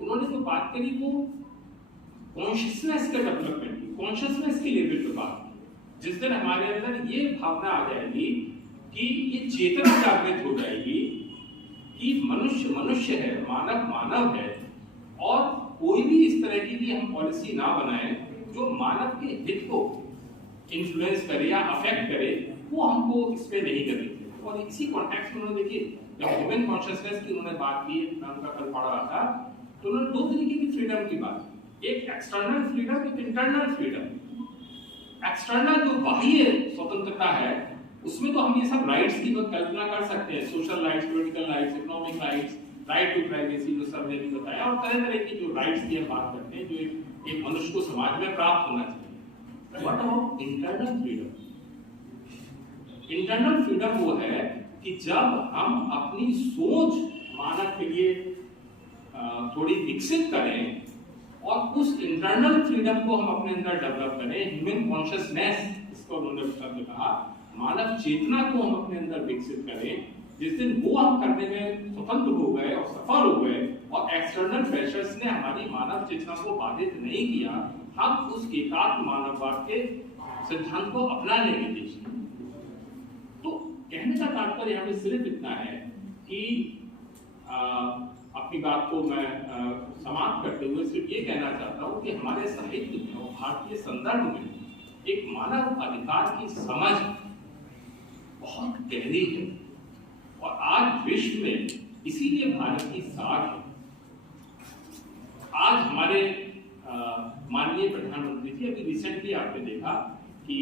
उन्होंने जो बात करी वो कॉन्शियसनेस के डेवलपमेंट की, कॉन्शियसनेस की लेवल पे बात की। जिस दिन हमारे अंदर ये भावना आ जाएगी कि ये चेतना जागृत हो जाएगी कि मनुष्य मनुष्य है, मानव मानव है, और कोई भी इस तरह की भी हम पॉलिसी ना बनाए जो मानव के हित को इन्फ्लुएंस करे या अफेक्ट करे, वो हमको इस पे नहीं करनी चाहिए। और इसी कॉन्टेक्स्ट में उन्होंने देखिए, जब ह्यूमन कॉन्शियसनेस की उन्होंने बात की, मैं उनका कल पढ़ रहा था, तो उन्होंने दो तरीके की फ्रीडम की बात की, एक एक्सटर्नल फ्रीडम, एक इंटरनल फ्रीडम। एक्सटर्नल जो बाह्य स्वतंत्रता है, उसमें तो हम ये सब राइट्स की कल्पना कर सकते हैं, social rights, political rights, economic rights, right to privacy जो सर ने भी बताया, और तरह तरह की जो राइट्स की हम बात करते हैं जो एक मनुष्य को समाज में प्राप्त होना चाहिए। What about internal freedom? Internal freedom वो है कि जब हम अपनी सोच मानव के लिए थोड़ी विकसित करें और उस इंटरनल फ्रीडम को हम अपने अंदर डेवलप करें, ह्यूमन कॉन्शियसनेस, इसको उन्होंने शब्द कहा, मानव चेतना को हम अपने अंदर विकसित करें। जिस दिन वो हम करने में स्वतंत्र हो गए और सफल हो गए और एक्सटर्नल प्रेशर्स ने हमारी मानव चेतना को बाधित नहीं किया, हम उस एकात्म मानववाद के सिद्धांत को अपना लेंगे देश में। तो कहने का तात्पर्य यहाँ पे सिर्फ इतना है कि अपनी बात को मैं समाप्त करते हुए सिर्फ ये कहना चाहता हूँ कि हमारे साहित्य में और भारतीय संदर्भ में एक मानव अधिकार की समझ बहुत गहरी है, और आज विश्व में इसीलिए भारत की साख है। आज हमारे माननीय प्रधानमंत्री जी, अभी रिसेंटली आपने देखा कि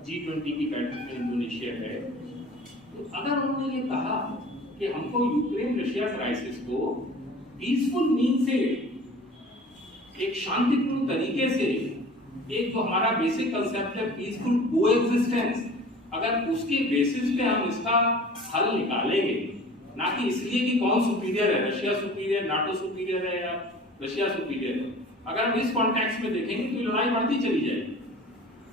G20 की बैठक में इंडोनेशिया गए, तो अगर उन्होंने ये कहा कि हमको यूक्रेन रशिया क्राइसिस को पीसफुल मीन से, एक शांतिपूर्ण तरीके से, एक जो हमारा बेसिक कंसेप्ट है पीसफुल कोएग्जिस्टेंस, अगर उसके बेसिस पे हम इसका हल निकालेंगे, ना कि इसलिए कि कौन सुपीरियर है, रशिया सुपीरियर, नाटो सुपीरियर है या रशिया सुपीरियर है, अगर हम इस कॉन्टेक्स्ट में देखेंगे तो लड़ाई बढ़ती चली जाएगी।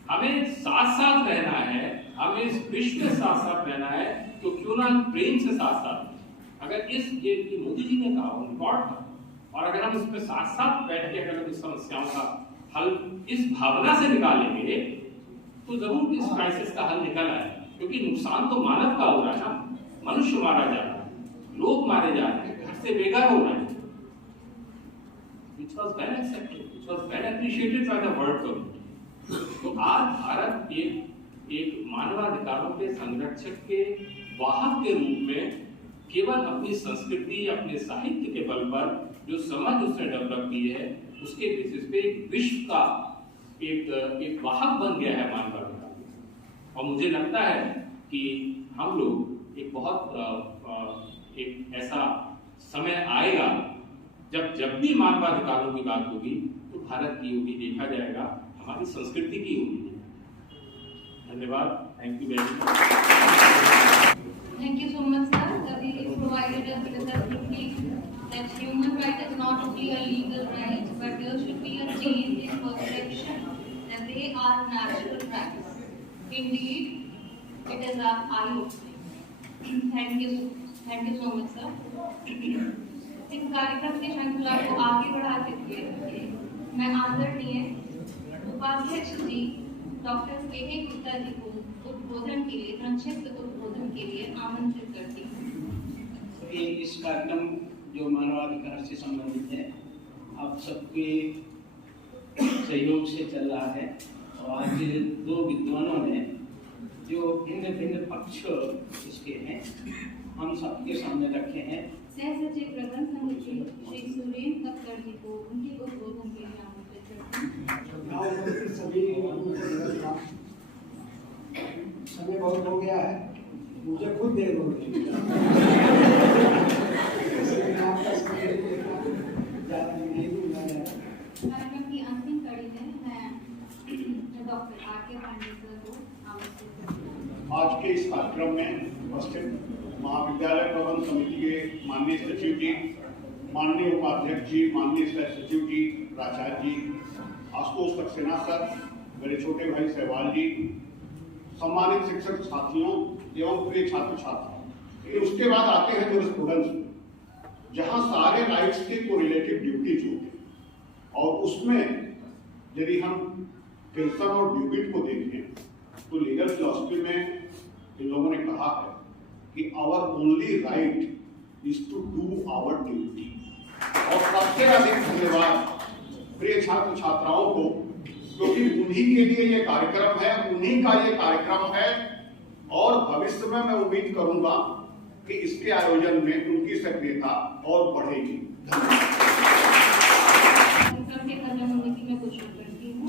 हमें साथ साथ रहना है, हमें इस विश्व के साथ साथ रहना है, तो क्यों ना प्रेम से साथ साथ। अगर इस ये मोदी जी ने कहा रिकॉर्ड था, और अगर हम इसमें साथ साथ बैठ के अगर इस समस्याओं का हल इस भावना से निकालेंगे तो जरूर इस क्राइसिस का हल निकल आए। क्योंकि नुकसान तो मानव का हो रहा है ना, मनुष्य मारा जा रहा है, लोग मारे जा रहे हैं, घर से बेघर हो रहे हैं, which was well accepted, which was well appreciated by the world community. तो आज भारत एक मानवाधिकारों के संरक्षक के वाहक के रूप में केवल अपनी संस्कृति, अपने साहित्य के बल पर जो समझ उसने डेवलप की है, उसके बेसिस पे एक विश्व का एक वाहक बन गया है मानवाधिकार। और मुझे लगता है कि हम लोग एक बहुत एक ऐसा समय आएगा जब भी मानवाधिकारों की बात होगी तो भारत की होगी, देखा जाएगा हमारी संस्कृति की होगी। धन्यवाद, thank you very much. Thank you so much, sir. You provided us with a thinking that human right is not only a legal right, but there should be a change in perception that they are natural rights. Indeed, it is our eye-opening. Thank you so much, sir. इस कार्यक्रम की श्रृंखला को आगे बढ़ाते हुए मैं आदरणीय उपाध्यक्ष जी डॉक्टर के गुप्ता जी को उद्बोधन के लिए, संक्षिप्त उद्बोधन के लिए आमंत्रित करती हूँ। ये इस कार्यक्रम जो मानवाधिकार से संबंधित है, आप सबके सहयोग से चल रहा है और आज दो विद्वानों ने जो भिन्न भिन्न पक्ष इसके हैं हम सबके सामने रखे हैं। सह सचिव प्रबंध समिति श्री सुरेंद्र खक्कर जी को उनके उद्बोधन के लिए आमंत्रित करती हूँ। सभी समय बहुत हो गया है, मुझे खुद देर हो गई। कार्यक्रम की अंतिम कड़ी में मैं डॉक्टर आर के पांडे सर को आमंत्रित करती हूँ। आज के इस कार्यक्रम में उपस्थित महाविद्यालय प्रबंध समिति के माननीय सचिव जी, माननीय उपाध्यक्ष जी, माननीय सह सचिव जी, प्राचार्य जी, आशुतोष सक्सेना सर, मेरे छोटे भाई सहवाल जी, सम्मानित शिक्षक साथियों एवं प्रिय छात्र छात्राओं। उसके बाद आते हैं जो स्टूडेंट्स, जहां सारे राइट्स के कोरिलेटिव ड्यूटीज होते हैं और उसमें यदि हम पिल्सन और ड्यूबिट को देखें तो लीगल फिलॉसफी में इन लोगों ने कहा है कि our only right is to do our duty. और सबसे अधिक धन्यवाद प्रिय छात्र छात्राओं को, क्योंकि उन्हीं के लिए ये कार्यक्रम है, उन्हीं का ये कार्यक्रम है और भविष्य में मैं उम्मीद करूंगा कि इसके आयोजन में उनकी सक्रियता और बढ़ेगी। धन्यवाद। कार्यक्रम के खत्म होने की मैं कोशिश करती हूँ।